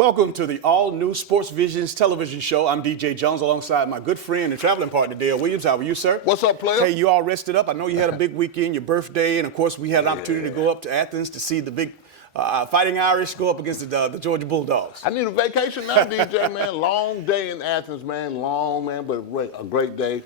Welcome to the all-new Sports Visions television show. I'm DJ Jones alongside my good friend and traveling partner, Dale Williams. How are you, sir? What's up, player? Hey, you all rested up? I know you had a big weekend, your birthday, and of course we had an opportunity to go up to Athens to see the big Fighting Irish go up against the Georgia Bulldogs. I need a vacation now, DJ, man. Long day in Athens, man. Long, man, but a great day.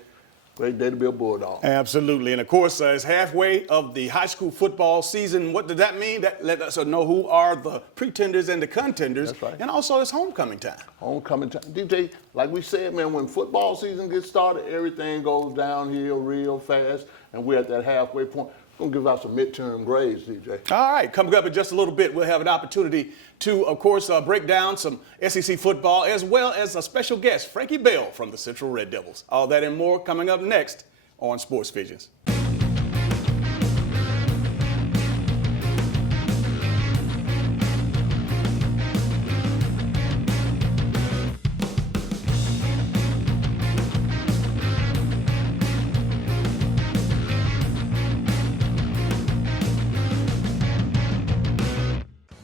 Great day to be a Bulldog. Absolutely. And, of course, it's halfway of the high school football season. What does that mean? That let us know who are the pretenders and the contenders. That's right. And also it's homecoming time. Homecoming time. DJ, like we said, man, when football season gets started, everything goes downhill real fast, and we're at that halfway point. We're going to give out some midterm grades, DJ. All right. Coming up in just a little bit, we'll have an opportunity to, of course, break down some SEC football, as well as a special guest, Frankie Bell from the Central Red Devils. All that and more coming up next on Sports Visions.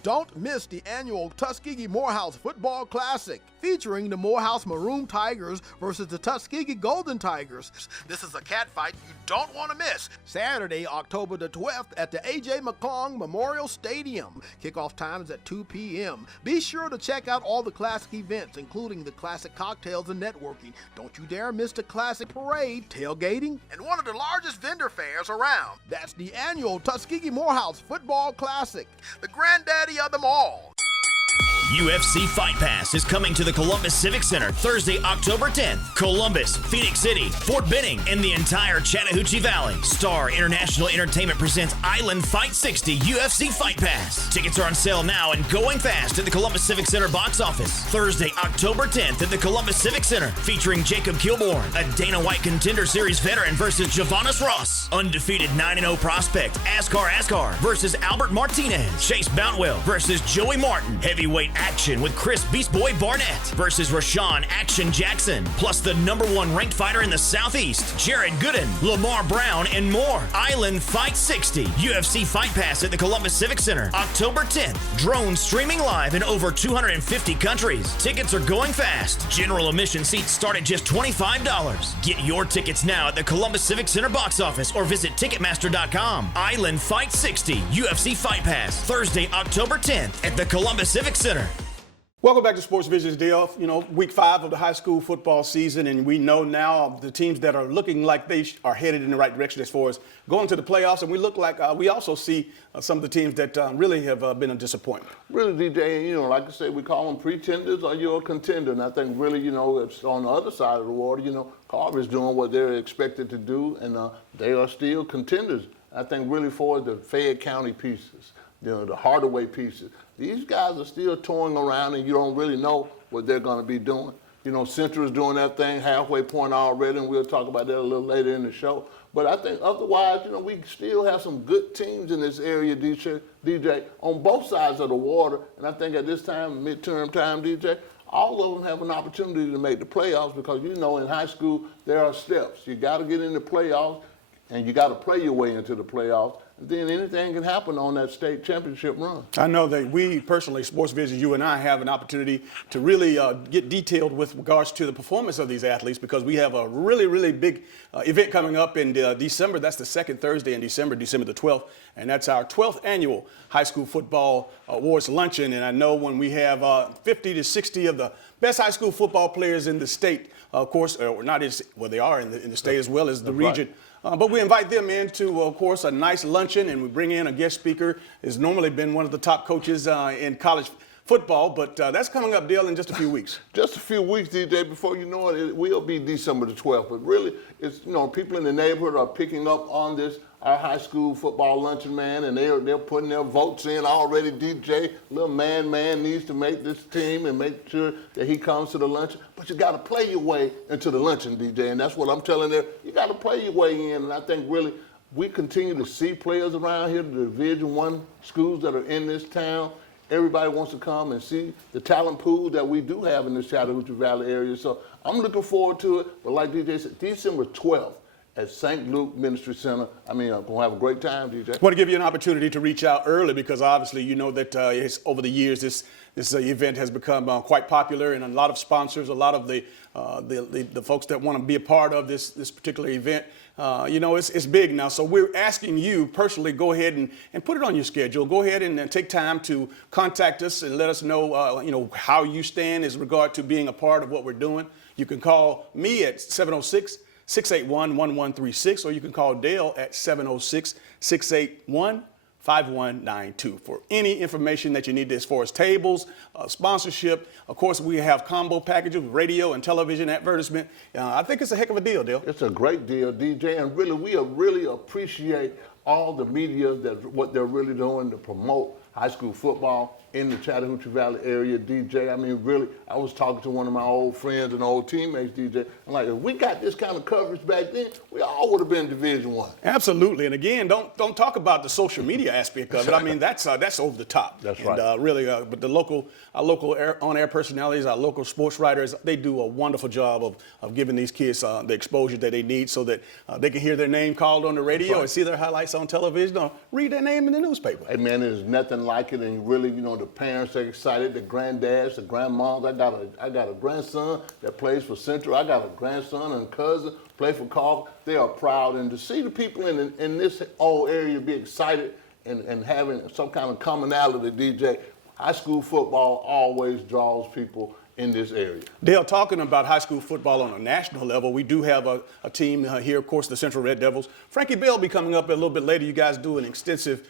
Don't miss the annual Tuskegee Morehouse Football Classic, featuring the Morehouse Maroon Tigers versus the Tuskegee Golden Tigers. This is a catfight you don't want to miss. Saturday, October the 12th at the A.J. McClung Memorial Stadium. Kickoff time is at 2 p.m. Be sure to check out all the classic events, including the classic cocktails and networking. Don't you dare miss the classic parade, tailgating, and one of the largest vendor fairs around. That's the annual Tuskegee Morehouse Football Classic, the granddaddy of them all. UFC Fight Pass is coming to the Columbus Civic Center Thursday, October 10th. Columbus, Phoenix City, Fort Benning, and the entire Chattahoochee Valley. Star International Entertainment presents Island Fight 60 UFC Fight Pass. Tickets are on sale now and going fast at the Columbus Civic Center box office. Thursday, October 10th at the Columbus Civic Center, featuring Jacob Kilborn, a Dana White Contender Series veteran versus Javonis Ross. Undefeated 9-0 prospect Askar versus Albert Martinez. Chase Bountwell versus Joey Martin. Heavyweight action with Chris Beast Boy Barnett versus Rashawn Action Jackson, plus the #1 ranked fighter in the Southeast, Jared Gooden, Lamar Brown, and more. Island Fight 60 UFC Fight Pass at the Columbus Civic Center, October 10th. Drone streaming live in over 250 countries. Tickets are going fast. General admission seats start at just $25. Get your tickets now at the Columbus Civic Center box office or visit Ticketmaster.com. Island Fight 60 UFC Fight Pass, Thursday, October 10th at the Columbus Civic Center. Welcome back to Sports Visions, Dale. You know, week 5 of the high school football season, and we know now the teams that are looking like they are headed in the right direction as far as going to the playoffs, and we look like we also see some of the teams that really have been a disappointment. Really, DJ, you know, like I said, we call them pretenders or you're a contender, and I think really, you know, it's on the other side of the water. You know, Carver's doing what they're expected to do, and they are still contenders. I think really for the Fayette County pieces, you know, the Hardaway pieces. These guys are still touring around, and you don't really know what they're going to be doing. You know, Central is doing that thing halfway point already, and we'll talk about that a little later in the show. But I think otherwise, you know, we still have some good teams in this area, DJ, on both sides of the water. And I think at this time, midterm time, DJ, all of them have an opportunity to make the playoffs because, you know, in high school, there are steps. You got to get in the playoffs, and you got to play your way into the playoffs. Then anything can happen on that state championship run. I know that we personally, Sports Vision, you and I have an opportunity to really get detailed with regards to the performance of these athletes because we have a really, really big event coming up in December. That's the second Thursday in December, December the 12th, and that's our 12th annual High School Football Awards Luncheon. And I know when we have 50 to 60 of the best high school football players in the state, of course, or not well, they are in the state as well as the region. Right. But we invite them into, of course, a nice luncheon, and we bring in a guest speaker. Has normally been one of the top coaches in college football, but that's coming up, Dale, in just a few weeks. Just a few weeks, DJ. Before you know it, it will be December the 12th. But really, it's, you know, people in the neighborhood are picking up on this, our high school football luncheon, man, and they're putting their votes in already, DJ. Little man needs to make this team and make sure that he comes to the luncheon. But you got to play your way into the luncheon, DJ, and that's what I'm telling them. You got to play your way in, and I think really we continue to see players around here, the Division I schools that are in this town. Everybody wants to come and see the talent pool that we do have in this Chattahoochee Valley area. So I'm looking forward to it. But like DJ said, December 12th, at St. Luke Ministry Center. I mean, I'm going to have a great time, DJ. I want to give you an opportunity to reach out early because obviously you know that it's over the years This event has become quite popular, and a lot of sponsors, a lot of the folks that want to be a part of this particular event. It's big now. So we're asking you personally, go ahead and put it on your schedule. Go ahead and take time to contact us and let us know, how you stand as regard to being a part of what we're doing. You can call me at 706-681-1136, or you can call Dale at 706-681-5192 for any information that you need as far as tables, sponsorship. Of course, we have combo packages with radio and television advertisement. I think it's a heck of a deal, Dale. It's a great deal, DJ, and really, we really appreciate all the media what they're really doing to promote high school football in the Chattahoochee Valley area, DJ. I mean, really, I was talking to one of my old friends and old teammates, DJ. I'm like, if we got this kind of coverage back then, we all would have been Division I. Absolutely, and again, don't talk about the social media aspect of it. I mean, that's over the top. That's right. And really, but our local on-air personalities, our local sports writers, they do a wonderful job of giving these kids the exposure that they need, so that they can hear their name called on the radio and see their highlights on television, or read their name in the newspaper. Hey man, there's nothing like it, and really, the parents are excited, the granddads, the grandmoms. I got a grandson that plays for Central. I got a grandson and cousin play for Carver. They are proud, and to see the people in this whole area be excited and having some kind of commonality, DJ. High school football always draws people in this area. Dale, talking about high school football on a national level, we do have a team here, of course, the Central Red Devils. Frankie Bell will be coming up a little bit later. You guys do an extensive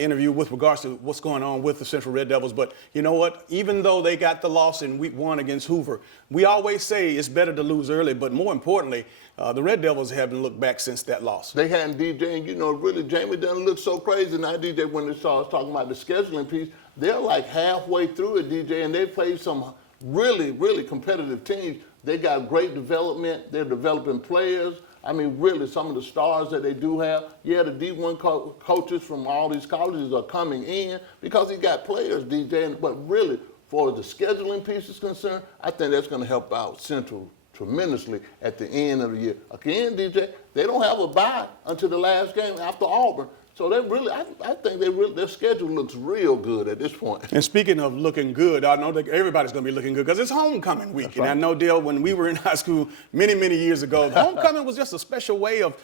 interview with regards to what's going on with the Central Red Devils. But you know what? Even though they got the loss in week 1 against Hoover, we always say it's better to lose early. But more importantly, the Red Devils haven't looked back since that loss. They hadn't, DJ, and really, Jamie doesn't look so crazy now, DJ, when they starts talking about the scheduling piece. They're like halfway through it, DJ, and they played some really, really competitive teams. They got great development. They're developing players. I mean, really, some of the stars that they do have. Yeah, the D1 coaches from all these colleges are coming in because he got players, DJ. But really, for the scheduling piece is concerned, I think that's going to help out Central tremendously at the end of the year. Again, DJ, they don't have a bye until the last game after Auburn. So they really, I think their schedule looks real good at this point. And speaking of looking good, I know that everybody's going to be looking good because it's homecoming week. Right. And I know, Dale, when we were in high school many, many years ago, homecoming was just a special way of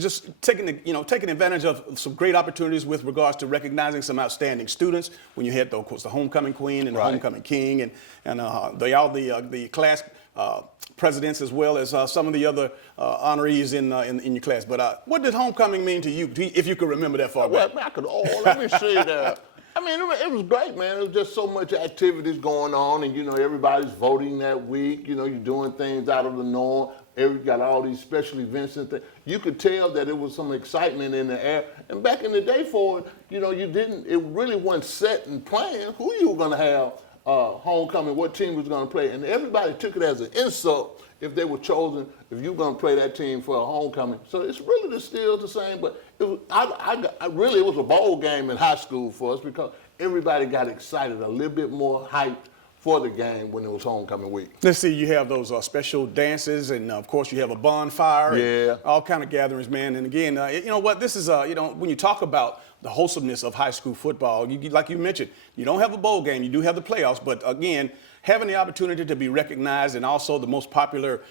just taking advantage of some great opportunities with regards to recognizing some outstanding students. When you had, of course, the homecoming queen and the homecoming king, and the class presidents, as well as some of the other honorees in your class. But what did homecoming mean to you, if you could remember that far back? Well, let me see that. I mean, it was great, man. It was just so much activities going on, and everybody's voting that week. You're doing things out of the norm. You got all these special events and things. You could tell that it was some excitement in the air. And back in the day, for it, it really wasn't set and planned who you were going to have homecoming, what team was going to play, and everybody took it as an insult if they were chosen, if you were going to play that team for a homecoming. So it's really still the same, but it was, it was a bowl game in high school for us because everybody got excited, a little bit more hyped for the game when it was homecoming week. Let's see, you have those special dances, and of course you have a bonfire, and all kind of gatherings, man. And again, you know what, this is, when you talk about the wholesomeness of high school football, like you mentioned, you don't have a bowl game, you do have the playoffs, but again, having the opportunity to be recognized and also the most popular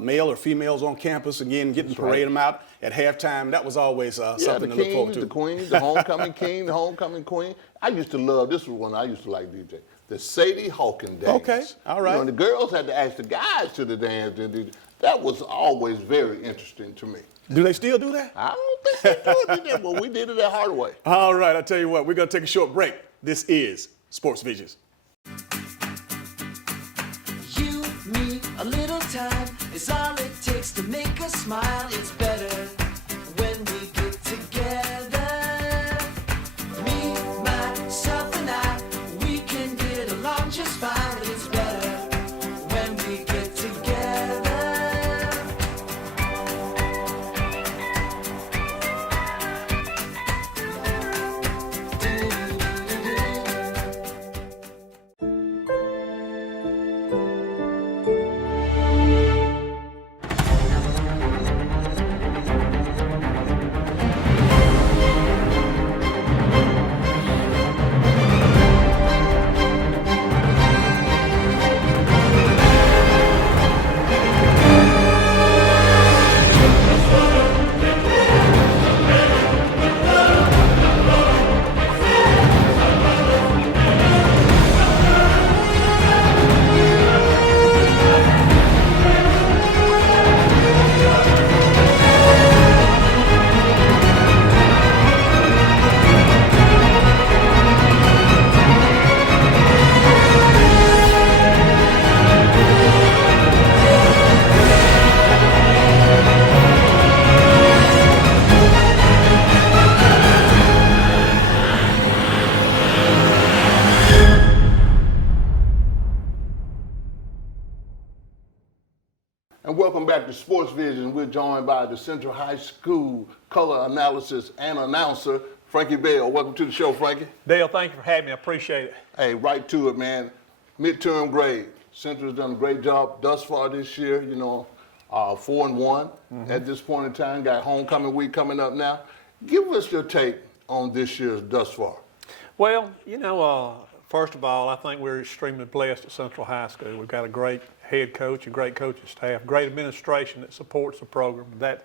male or females on campus, again, getting to parade them out at halftime, that was always something to look forward to. The queen, the homecoming king, the homecoming queen. I used to love, this was one I used to like, DJ. The Sadie Hawkins dance. Okay, all right. And the girls had to ask the guys to the dance. That was always very interesting to me. Do they still do that? I don't think they do it, but we did it at Hardaway. All right, I tell you what, we're going to take a short break. This is Sports Visions. You, me, a little time is all it takes to make us smile. It's better when we get together. Me, myself, and I, we can get along just fine. It's better when we get together. And welcome back to Sports Vision. We're joined by the Central High School color analysis and announcer, Frankie Bell. Welcome to the show, Frankie. Dale, thank you for having me. I appreciate it. Hey, right to it, man. Midterm grade. Central's done a great job thus far this year. 4-1 at this point in time. Got homecoming week coming up now. Give us your take on this year's thus far. Well, first of all, I think we're extremely blessed at Central High School. We've got a great head coach, a great coaching staff, great administration that supports the program. That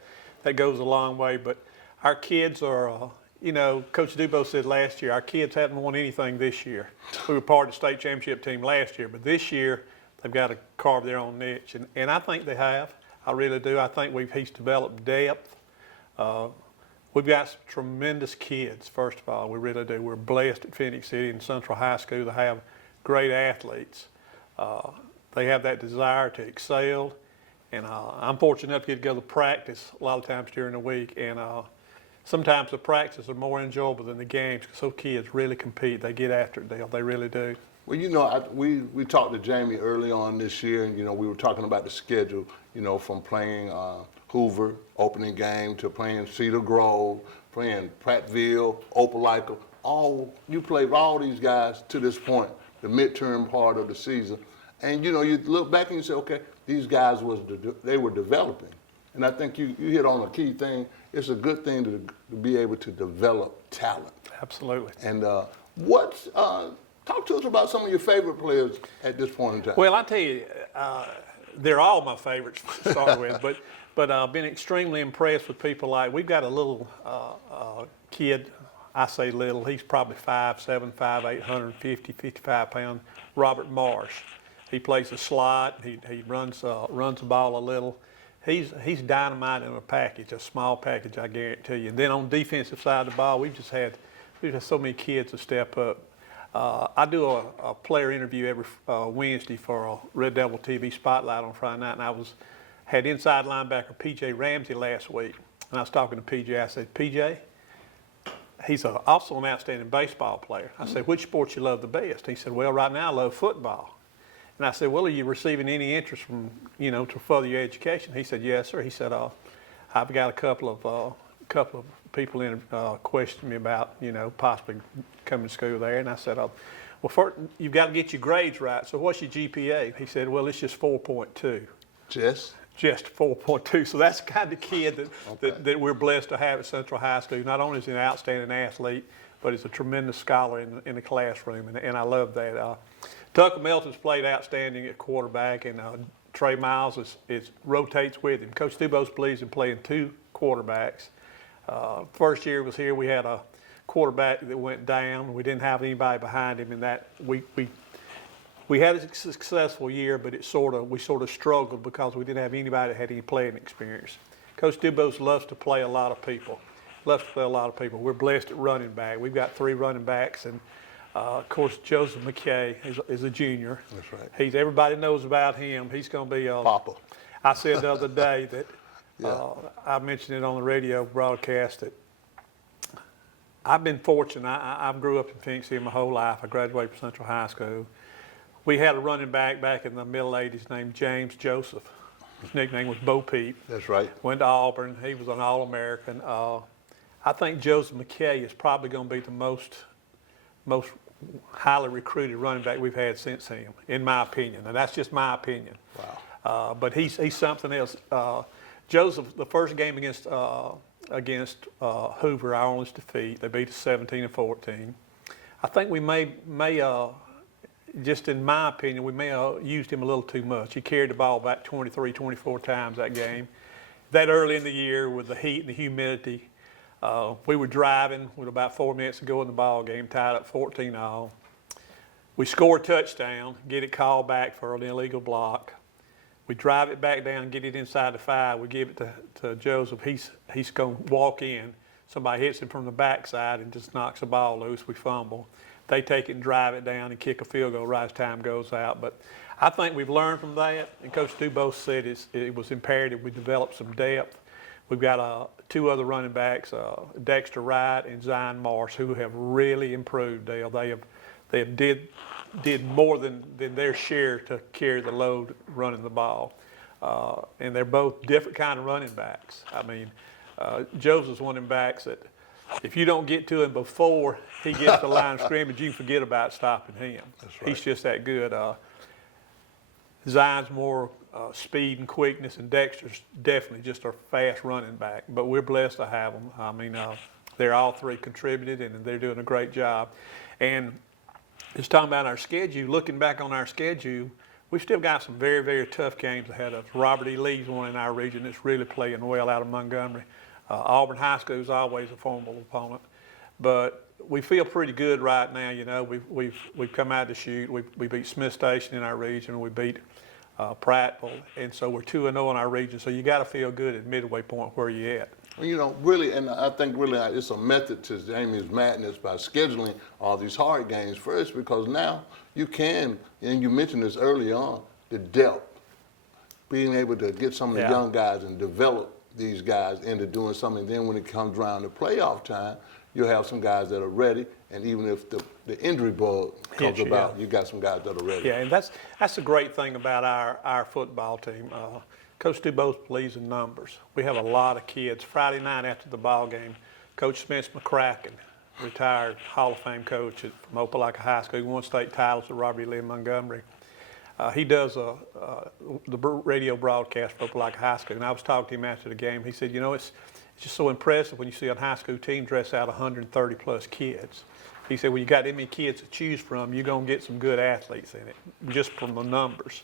goes a long way. But our kids are, Coach Dubose said last year, our kids haven't won anything this year. We were part of the state championship team last year, but this year they've got to carve their own niche. And I think they have. I really do. I think he's developed depth. We've got some tremendous kids, first of all. We really do. We're blessed at Phoenix City and Central High School to have great athletes. They have that desire to excel. And I'm fortunate enough to get to go to practice a lot of times during the week. And sometimes the practices are more enjoyable than the games because those kids really compete. They get after it, Dale. They really do. Well, we talked to Jamie early on this year, and we were talking about the schedule. From playing Hoover opening game to playing Cedar Grove, playing Prattville, Opelika. You played all these guys to this point, the midterm part of the season, and you look back and you say, okay, these guys they were developing, and I think you hit on a key thing. It's a good thing to be able to develop talent. Absolutely. And talk to us about some of your favorite players at this point in time. Well, I tell you, they're all my favorites to start with, but I've been extremely impressed with people like, we've got a little kid, I say little, he's probably 5'7", 5'8", 150, 55 pounds, Robert Marsh. He plays the slot, he runs the ball a little. He's dynamite in a package, a small package, I guarantee you. And then on the defensive side of the ball, we've had so many kids to step up. I do a player interview every Wednesday for a Red Devil TV Spotlight on Friday night, and I had inside linebacker P.J. Ramsey last week. And I was talking to P.J. I said, P.J., he's also an outstanding baseball player. I said, which sport you love the best? He said, well, right now I love football. And I said, well, are you receiving any interest from, to further your education? He said, yes, sir. He said, I've got a couple of people questioned me about, possibly coming to school there. And I said, well, first, you've got to get your grades right. So what's your GPA? He said, well, it's just 4.2. Just 4.2. So that's the kind of kid that we're blessed to have at Central High School. Not only is he an outstanding athlete, but he's a tremendous scholar in the classroom, and I love that. Tucker Melton's played outstanding at quarterback, and Trey Miles rotates with him. Coach Dubose believes in playing two quarterbacks. First year was here, we had a quarterback that went down. We didn't have anybody behind him, and that we had a successful year, but we sort of struggled because we didn't have anybody that had any playing experience. Coach Dubose loves to play a lot of people. We're blessed at running back. We've got 3 running backs, and of course Joseph McKay is a junior. That's right. Everybody knows about him. He's going to be Papa. I said the other day that I mentioned it on the radio broadcast that I've been fortunate. I grew up in Phoenix City my whole life. I graduated from Central High School. We had a running back in the middle 80s named James Joseph. His nickname was Bo Peep. That's right. Went to Auburn. He was an All-American. I think Joseph McKay is probably going to be the most highly recruited running back we've had since him, in my opinion. And that's just my opinion. Wow. But he's something else. Joseph, the first game against Hoover, our only defeat, they beat us 17-14. I think we may just in my opinion, we may have used him a little too much. He carried the ball back 23, 24 times that game. That early in the year with the heat and the humidity, we were driving with about 4 minutes to go in the ball game, tied up 14-all. We score a touchdown, get it called back for an illegal block. We drive it back down, get it inside the 5. We give it to Joseph. He's going to walk in. Somebody hits him from the backside and just knocks the ball loose. We fumble. They take it and drive it down and kick a field goal right as time goes out. But I think we've learned from that. And Coach Dubose said it was imperative we develop some depth. We've got 2 other running backs, Dexter Wright and Zion Marsh, who have really improved, Dale. They did more than their share to carry the load running the ball. and they're both different kind of running backs. I mean, Joseph's one of them backs that if you don't get to him before he gets to the line of scrimmage, you forget about stopping him. That's right. He's just that good. Zion's more speed and quickness, and Dexter's definitely just a fast running back. But we're blessed to have them. I mean, they're all three contributed, and they're doing a great job. And just talking about our schedule, looking back on our schedule, we've still got some very, very tough games ahead of us. Robert E. Lee's one in our region that's really playing well out of Montgomery. Auburn High School is always a formidable opponent. But we feel pretty good right now. You know, we've come out to shoot. We beat Smith Station in our region. We beat Prattville, and so we're 2-0 in our region. So you got to feel good at midway point where you at. You know, really, and I think really it's a method to Jamie's madness by scheduling all these hard games first, because now you can, and you mentioned this early on, the depth, being able to get some of the young guys and develop these guys into doing something. Then when it comes around to playoff time, you'll have some guys that are ready, and even if the injury bug comes about, you got some guys that are ready. Yeah, and that's the great thing about our football team. Coach DuBose believes in numbers. We have a lot of kids. Friday night after the ball game, Coach Spence McCracken, retired Hall of Fame coach from Opelika High School, he won state titles at Robert E. Lee in Montgomery. He does the radio broadcast for Opelika High School, and I was talking to him after the game. He said, you know, it's just so impressive when you see a high school team dress out 130 plus kids. He said, when you got that many kids to choose from, you're going to get some good athletes in it, just from the numbers.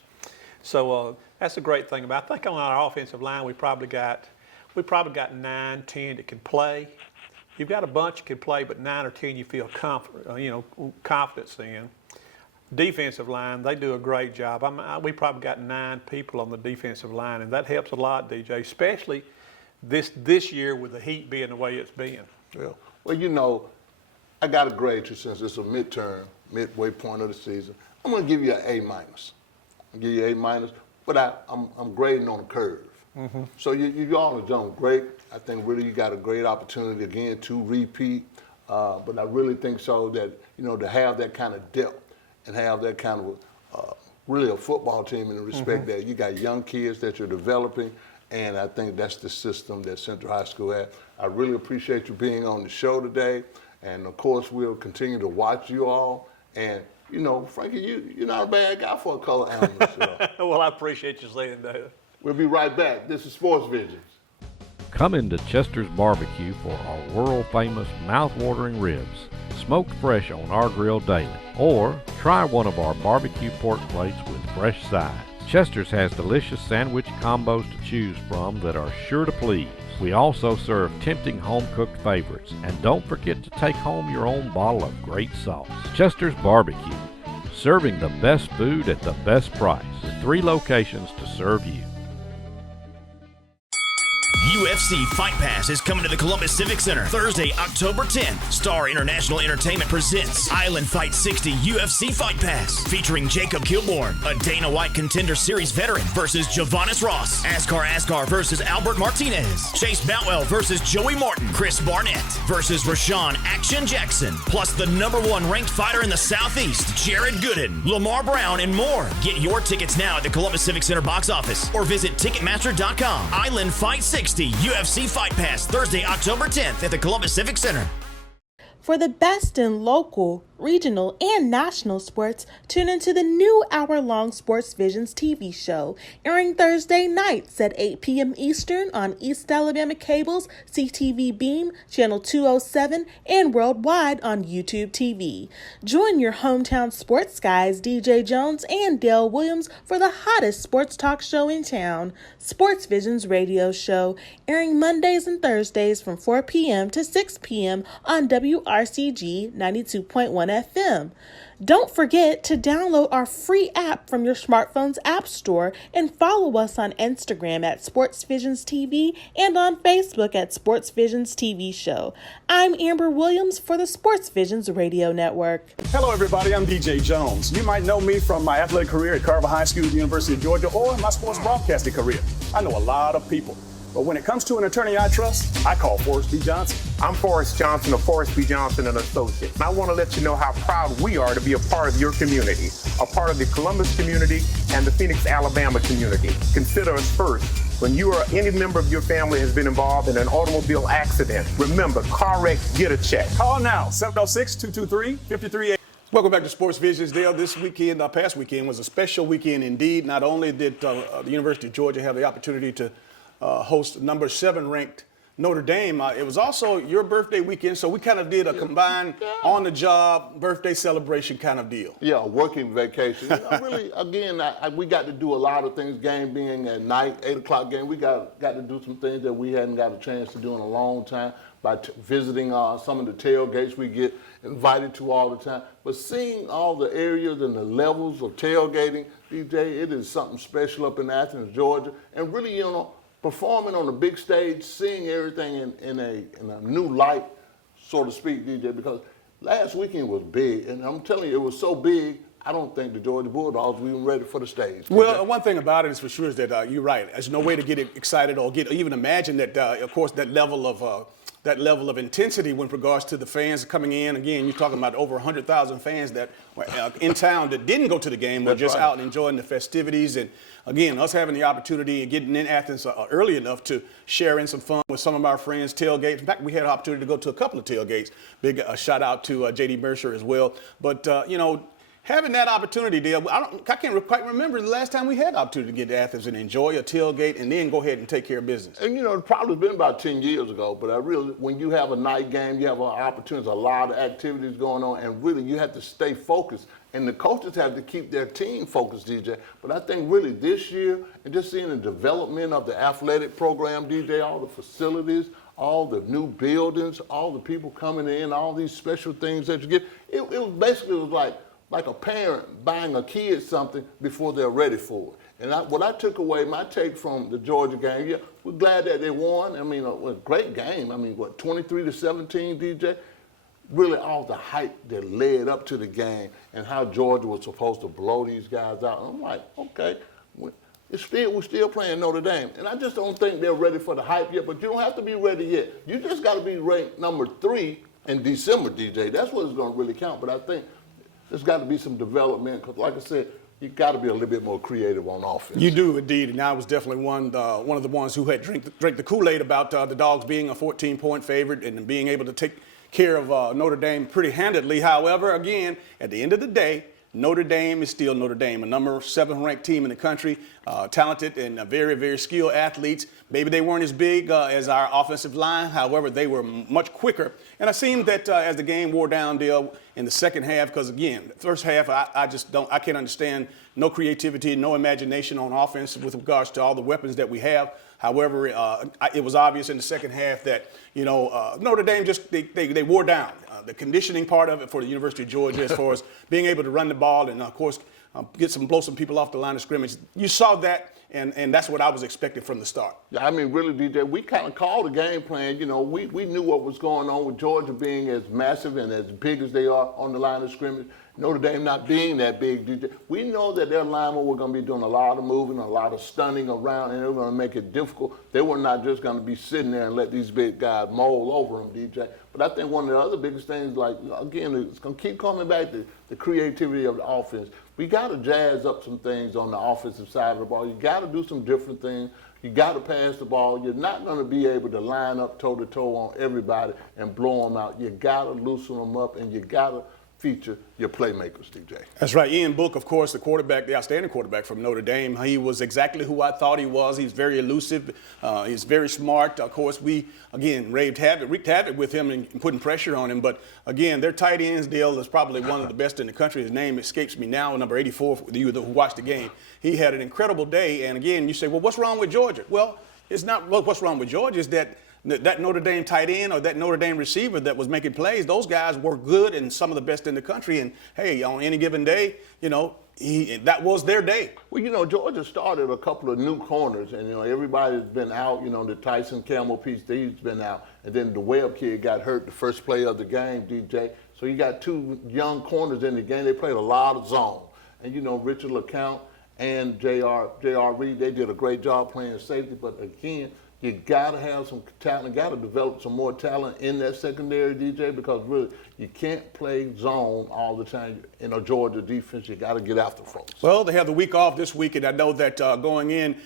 So that's the great thing about it. I think on our offensive line, we probably got 9, 10 that can play. You've got a bunch that can play, but 9 or 10 you feel confidence in. Defensive line, they do a great job. We probably got 9 people on the defensive line, and that helps a lot, DJ, especially this year with the heat being the way it's been. Yeah. Well, you know, I got to grade you since it's a midway point of the season. I'm going to give you an A-. I'll give you A-, but I'm grading on a curve. Mm-hmm. So you all have done great. I think really you got a great opportunity again to repeat. But I really think so that, you know, to have that kind of depth and have that kind of really a football team in the respect that you got young kids that you're developing, and I think that's the system that Central High School has. I really appreciate you being on the show today, and of course we'll continue to watch you all. And you know, Frankie, you're not a bad guy for a color analyst. You know? Well, I appreciate you saying that. We'll be right back. This is Sports Visions. Come into Chester's Barbecue for our world-famous mouth-watering ribs, smoked fresh on our grill daily. Or try one of our barbecue pork plates with fresh sides. Chester's has delicious sandwich combos to choose from that are sure to please. We also serve tempting home-cooked favorites. And don't forget to take home your own bottle of great sauce. Chester's Barbecue, serving the best food at the best price, with 3 locations to serve you. UFC Fight Pass is coming to the Columbus Civic Center Thursday, October 10th. Star International Entertainment presents Island Fight 60 UFC Fight Pass, featuring Jacob Kilborn, a Dana White Contender Series veteran, versus Javonis Ross, Askar versus Albert Martinez, Chase Boutwell versus Joey Martin, Chris Barnett versus Rashawn Action Jackson, plus the #1 ranked fighter in the Southeast, Jared Gooden, Lamar Brown, and more. Get your tickets now at the Columbus Civic Center box office or visit Ticketmaster.com. Island Fight 60 UFC Fight Pass, Thursday, October 10th at the Columbus Civic Center. For the best in local, regional, and national sports, tune into the new hour-long Sports Visions TV show, airing Thursday nights at 8 p.m. Eastern on East Alabama Cable's CTV Beam, Channel 207, and worldwide on YouTube TV. Join your hometown sports guys, DJ Jones and Dale Williams, for the hottest sports talk show in town, Sports Visions Radio Show, airing Mondays and Thursdays from 4 p.m. to 6 p.m. on WRCG 92.1 FM. Don't forget to download our free app from your smartphone's app store and follow us on Instagram at Sports Visions TV and on Facebook at Sports Visions TV Show. I'm Amber Williams for the Sports Visions Radio Network. Hello, everybody. I'm DJ Jones. You might know me from my athletic career at Carver High School at the University of Georgia or my sports broadcasting career. I know a lot of people But when it comes to an attorney I trust, I call Forrest B. Johnson. I'm Forrest Johnson of Forrest B. Johnson and Associates. And I want to let you know how proud we are to be a part of your community, a part of the Columbus community and the Phoenix, Alabama community. Consider us first. When you or any member of your family has been involved in an automobile accident, remember, car wreck, get a check. Call now, 706-223-5380. Welcome back to Sports Visions, Dale. This weekend, past weekend, was a special weekend indeed. Not only did the University of Georgia have the opportunity to host number 7 ranked Notre Dame, it was also your birthday weekend, so we kind of did a combined on-the-job birthday celebration kind of deal. Yeah, working vacation. Really, again, we got to do a lot of things. Game being at night, 8 o'clock game, we got to do some things that we hadn't got a chance to do in a long time by visiting some of the tailgates we get invited to all the time. But seeing all the areas and the levels of tailgating, DJ, it is something special up in Athens, Georgia, and really, performing on the big stage, seeing everything in a new light, so to speak, DJ, because last weekend was big, and I'm telling you, it was so big, I don't think the Georgia Bulldogs were even ready for the stage. Well, one thing about it is for sure is that you're right. There's no way to get excited or even imagine that, of course, that level of intensity with regards to the fans coming in. Again, you're talking about over 100,000 fans that were in town that didn't go to the game, were just out and enjoying the festivities. And again, us having the opportunity and getting in Athens early enough to share in some fun with some of our friends, tailgates. In fact, we had an opportunity to go to a couple of tailgates. Big shout out to J.D. Mercer as well. But, having that opportunity, Dale, I can't quite remember the last time we had the opportunity to get to Athens and enjoy a tailgate and then go ahead and take care of business. And, it probably been about 10 years ago, but when you have a night game, you have an opportunity, a lot of activities going on, and really you have to stay focused. And the coaches have to keep their team focused, DJ. But I think really this year, and just seeing the development of the athletic program, DJ, all the facilities, all the new buildings, all the people coming in, all these special things that you get, it was like a parent buying a kid something before they're ready for it. And what I took away, my take from the Georgia game, we're glad that they won. I mean, a great game. I mean, 23-17, DJ? Really all the hype that led up to the game and how Georgia was supposed to blow these guys out. And I'm like, okay, we're still playing Notre Dame. And I just don't think they're ready for the hype yet, but you don't have to be ready yet. You just got to be ranked number 3 in December, DJ. That's what is going to really count. But I think there's got to be some development because, like I said, you got to be a little bit more creative on offense. You do indeed, and I was definitely one of the ones who had drank the Kool-Aid about the Dogs being a 14-point favorite and being able to take care of Notre Dame pretty handedly. However, again, at the end of the day, Notre Dame is still Notre Dame, a number 7 ranked team in the country, talented and very, very skilled athletes. Maybe they weren't as big as our offensive line. However, they were much quicker. And it seemed that as the game wore down, Dale, in the second half, because again, the first half, I can't understand no creativity, no imagination on offense with regards to all the weapons that we have. However, it was obvious in the second half that, Notre Dame they wore down. The conditioning part of it for the University of Georgia as far as being able to run the ball and, of course, blow some people off the line of scrimmage. You saw that, and that's what I was expecting from the start. Yeah, I mean, really, DJ, we kind of called the game plan. We knew what was going on with Georgia being as massive and as big as they are on the line of scrimmage. Notre Dame not being that big, DJ. We know that their linemen were going to be doing a lot of moving, a lot of stunning around, and they were going to make it difficult. They were not just going to be sitting there and let these big guys mold over them, DJ. But I think one of the other biggest things, again, it's going to keep coming back to the creativity of the offense. We got to jazz up some things on the offensive side of the ball. You got to do some different things. You got to pass the ball. You're not going to be able to line up toe-to-toe on everybody and blow them out. You got to loosen them up, and you got to feature your playmakers, DJ. That's right. Ian Book, of course, the outstanding quarterback from Notre Dame. He was exactly who I thought he was. He's very elusive. He's very smart. Of course, we, again, wreaked havoc with him and putting pressure on him. But, again, their tight ends deal is probably one of the best in the country. His name escapes me now, number 84, for you who watched the game. He had an incredible day. And, again, you say, well, what's wrong with Georgia? Well, it's not what's wrong with Georgia. Is that Notre Dame tight end or that Notre Dame receiver that was making plays, those guys were good and some of the best in the country. And, hey, on any given day, that was their day. Well, Georgia started a couple of new corners, and, everybody's been out. The Tyson Campbell piece, he's been out. And then the Webb kid got hurt the first play of the game, DJ. So you got 2 young corners in the game. They played a lot of zone. And, Richard LeCount and J.R. Reed, they did a great job playing safety. But, again, you got to have some talent, got to develop some more talent in that secondary, DJ, because really you can't play zone all the time in a Georgia defense. You got to get after folks. Well, they have the week off this week, and I know that going in,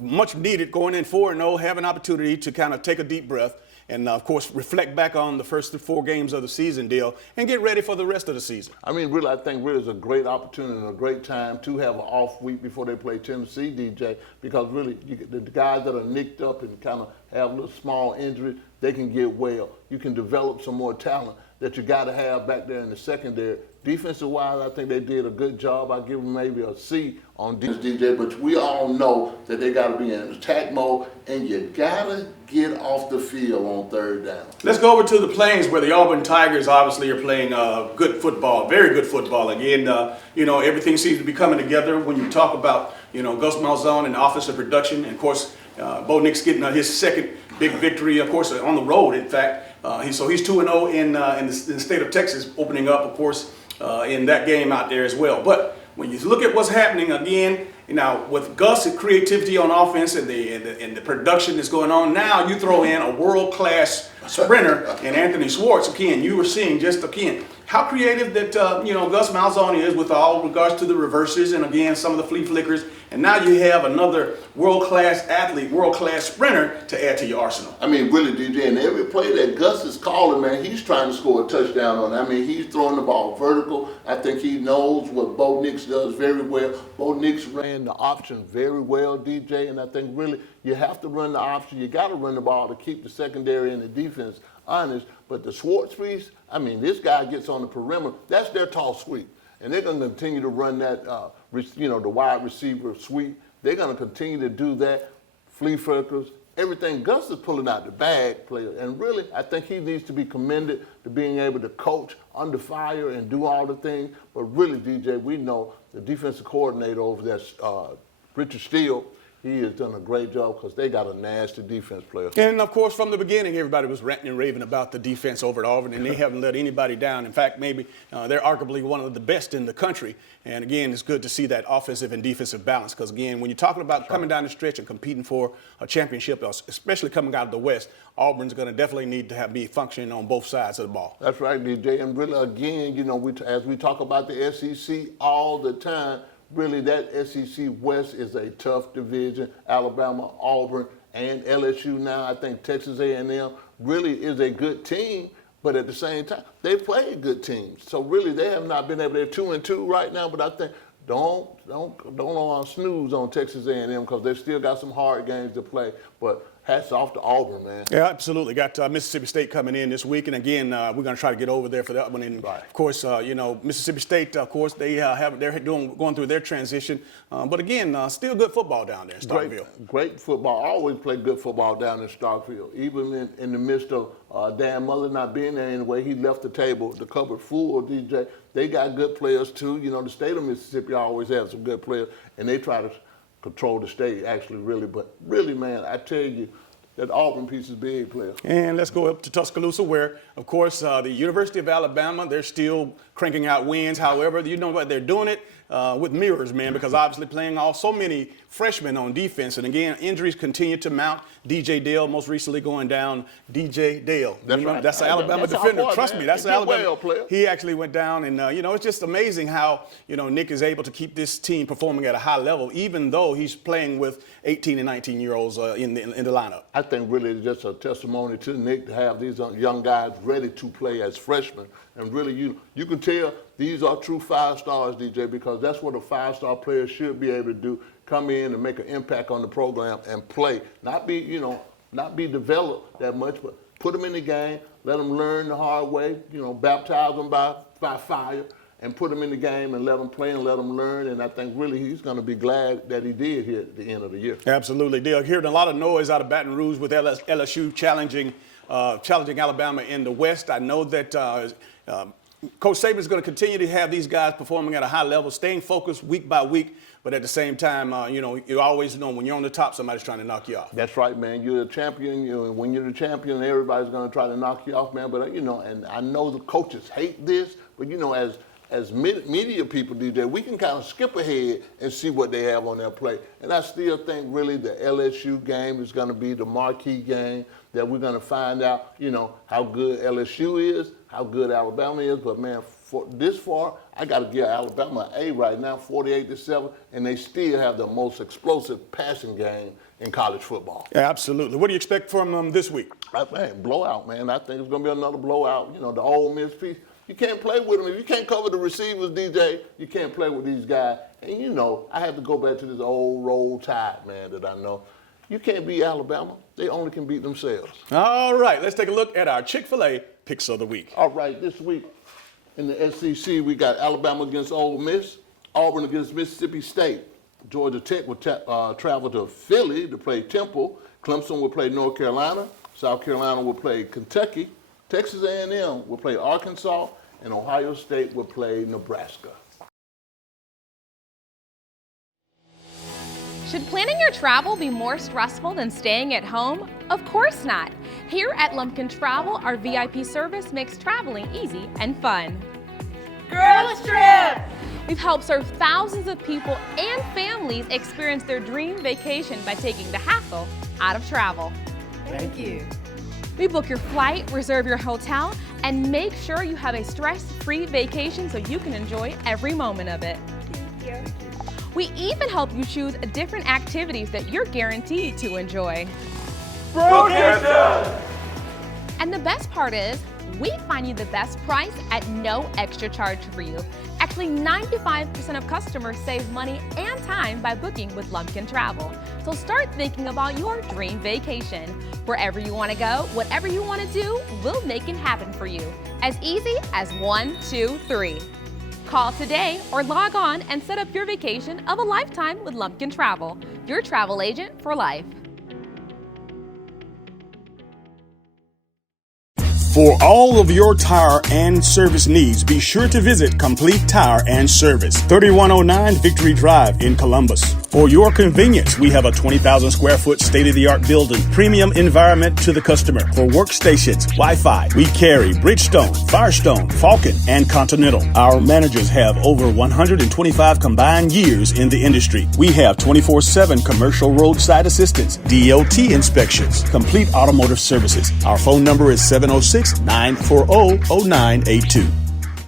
much needed going in 4-0, have an opportunity to kind of take a deep breath and, of course, reflect back on the first 4 games of the season deal and get ready for the rest of the season. I mean, really, I think really it's a great opportunity and a great time to have an off week before they play Tennessee, DJ, because really the guys that are nicked up and kind of have little small injuries, they can get well. You can develop some more talent that you got to have back there in the secondary. Defensive-wise, I think they did a good job. I give them maybe a C on defense, DJ, but we all know that they got to be in attack mode, and you got to get off the field on third down. Let's go over to the Plains where the Auburn Tigers obviously are playing good football, very good football. Again, everything seems to be coming together when you talk about, Gus Malzahn and offensive production. And, of course, Bo Nix getting his second big victory, of course, on the road, in fact. He's 2-0 in the state of Texas, opening up, of course, in that game out there as well. But when you look at what's happening again, with Gus' creativity on offense and the production that's going on, now you throw in a world-class sprinter in Anthony Schwartz. Again, you were seeing just again how creative that Gus Malzahn is with all regards to the reverses and again some of the flea flickers. And now you have another world-class athlete, world-class sprinter to add to your arsenal. I mean, really, DJ, and every play that Gus is calling, man, he's trying to score a touchdown on. I mean, he's throwing the ball vertical. I think he knows what Bo Nix does very well. Bo Nix ran the option very well, DJ, and I think really you have to run the option. You got to run the ball to keep the secondary and the defense honest. But the Schwartz piece, I mean, this guy gets on the perimeter. That's their toss sweep. And they're going to continue to run that, the wide receiver sweep. They're going to continue to do that. Flea flickers, everything. Gus is pulling out the bag, player. And really, I think he needs to be commended to being able to coach under fire and do all the things. But really, DJ, we know the defensive coordinator over there, Richard Steele, he has done a great job because they got a nasty defense player. And, of course, from the beginning, everybody was ranting and raving about the defense over at Auburn, and they haven't let anybody down. In fact, maybe they're arguably one of the best in the country. And, again, it's good to see that offensive and defensive balance because, again, when you're talking about coming down the stretch and competing for a championship, especially coming out of the West, Auburn's going to definitely need to be functioning on both sides of the ball. That's right, DJ. And really, again, as we talk about the SEC all the time, really, that SEC West is a tough division. Alabama, Auburn, and LSU now. I think Texas A&M really is a good team, but at the same time, they play good teams. So really, they have not been able. They're 2-2 right now, but I think don't snooze on Texas A&M because they still got some hard games to play. But hats off to Auburn, man. Yeah, absolutely. Got Mississippi State coming in this week, and again, we're going to try to get over there for that one. And of course, Mississippi State, of course, they're going through their transition, but again, still good football down there in Starkville. Great football. Always play good football down in Starkville, even in the midst of Dan Mullen not being there anyway. He left the cupboard full. DJ, they got good players too. The state of Mississippi always has some good players, and they try to control the state, actually, really. But really, man, I tell you, that Auburn piece is big, player. And let's go up to Tuscaloosa where, of course, the University of Alabama, they're still cranking out wins. However, what they're doing it with mirrors, man, because obviously playing so many freshmen on defense. And again, injuries continue to mount. DJ Dale most recently going down. DJ Dale. That's right. That's an Alabama defender. Boy, Trust man. me, that's an Alabama player. He actually went down, and it's just amazing how Nick is able to keep this team performing at a high level, even though he's playing with 18 and 19-year-olds in the lineup. I think really it's just a testimony to Nick to have these young guys ready to play as freshmen. And really, you can tell these are true 5 stars, DJ, because that's what a 5-star player should be able to do. Come in and make an impact on the program and play. Not be developed that much, but put them in the game, let them learn the hard way, baptize them by fire, and put them in the game and let them play and let them learn. And I think really he's going to be glad that he did here at the end of the year. Absolutely. They're hearing a lot of noise out of Baton Rouge with LSU challenging Alabama in the West. I know that Coach Saban is going to continue to have these guys performing at a high level, staying focused week by week. But at the same time, you always know when you're on the top, somebody's trying to knock you off. That's right, man. You're the champion. When you're the champion, everybody's going to try to knock you off, man. But, and I know the coaches hate this, but, as media people DJ, we can kind of skip ahead and see what they have on their plate. And I still think really the LSU game is going to be the marquee game that we're going to find out, you know, how good LSU is, how good Alabama is. But man, for this far, I got to give Alabama an A right now, 48-7, and they still have the most explosive passing game in college football. Yeah, absolutely. What do you expect from them this week? Man, blowout, man. I think it's going to be another blowout. You know, the Ole Miss piece. You can't play with them. If you can't cover the receivers, DJ, you can't play with these guys. And, you know, I have to go back to this old Roll Tide, man, that I know. You can't beat Alabama. They only can beat themselves. All right, let's take a look at our Chick-fil-A Picks of the Week. All right, this week in the SEC, we got Alabama against Ole Miss, Auburn against Mississippi State. Georgia Tech will travel to Philly to play Temple. Clemson will play North Carolina. South Carolina will play Kentucky. Texas A&M will play Arkansas, and Ohio State will play Nebraska. Should planning your travel be more stressful than staying at home? Of course not. Here at Lumpkin Travel, our VIP service makes traveling easy and fun. Girls Trip! We've helped serve thousands of people and families experience their dream vacation by taking the hassle out of travel. Thank you. We book your flight, reserve your hotel, and make sure you have a stress-free vacation so you can enjoy every moment of it. Thank you. We even help you choose different activities that you're guaranteed to enjoy. And the best part is, we find you the best price at no extra charge for you. Actually, 95% of customers save money and time by booking with Lumpkin Travel. So start thinking about your dream vacation. Wherever you want to go, whatever you want to do, we'll make it happen for you. As easy as 1, 2, 3. Call today or log on and set up your vacation of a lifetime with Lumpkin Travel, your travel agent for life. For all of your tire and service needs, be sure to visit Complete Tire and Service, 3109 Victory Drive in Columbus. For your convenience, we have a 20,000 square foot state-of-the-art building, premium environment to the customer. For workstations, Wi-Fi, we carry Bridgestone, Firestone, Falcon, and Continental. Our managers have over 125 combined years in the industry. We have 24/7 commercial roadside assistance, DOT inspections, complete automotive services. Our phone number is 706-940-0982.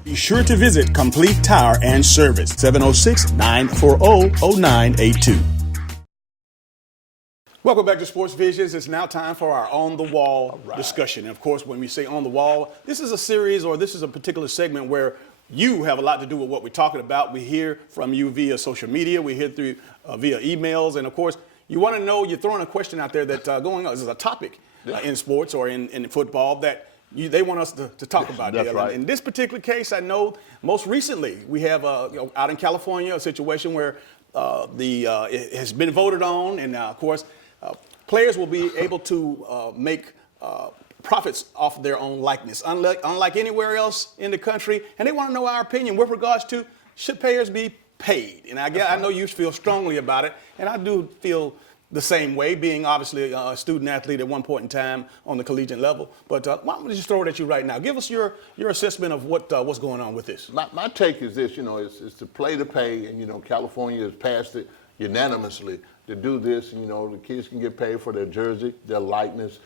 Be sure to visit Complete Tire and Service, 706-940-0982. Welcome back to Sports Visions. It's now time for our On the Wall discussion. And of course, when we say On the Wall, this is a series or this is a particular segment where you have a lot to do with what we're talking about. We hear from you via social media. We hear through via emails. And of course, you want to know, you're throwing a question out there that going on. This is a topic in sports or in football that they want us to talk about. That's right. In this particular case, I know most recently we have out in California a situation where it has been voted on, and of course players will be able to make profits off their own likeness, unlike anywhere else in the country. And they want to know our opinion with regards to should players be paid. And I know you feel strongly about it, and I do feel the same way, being obviously a student athlete at one point in time on the collegiate level. But why don't we just throw it at you right now? Give us your assessment of what's going on with this. My take is this, it's to play to pay, and, California has passed it unanimously to do this, and, the kids can get paid for their jersey, their likeness,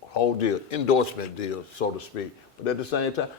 whole deal, endorsement deal, so to speak. But at the same time,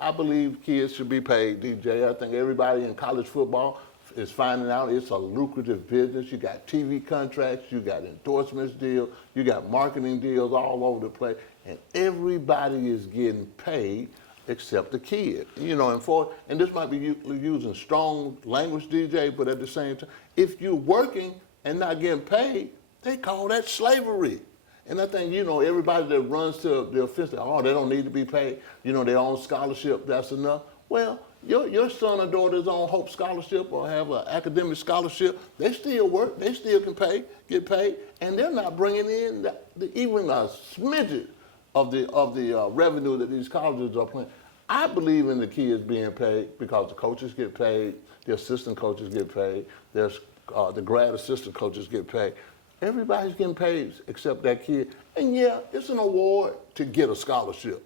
I believe kids should be paid, DJ. I think everybody in college football is finding out it's a lucrative business. You got TV contracts, you got endorsements deals, you got marketing deals all over the place, and everybody is getting paid except the kid. And this might be using strong language, DJ, but at the same time, if you're working and not getting paid, they call that slavery. And I think, everybody that runs to the offense, they don't need to be paid. Their own scholarship, that's enough. Well, your son or daughter's on Hope Scholarship or have an academic scholarship, they still work, they still can get paid, and they're not bringing in even a smidget of the revenue that these colleges are paying. I believe in the kids being paid because the coaches get paid, the assistant coaches get paid, the grad assistant coaches get paid. Everybody's getting paid except that kid. And it's an award to get a scholarship.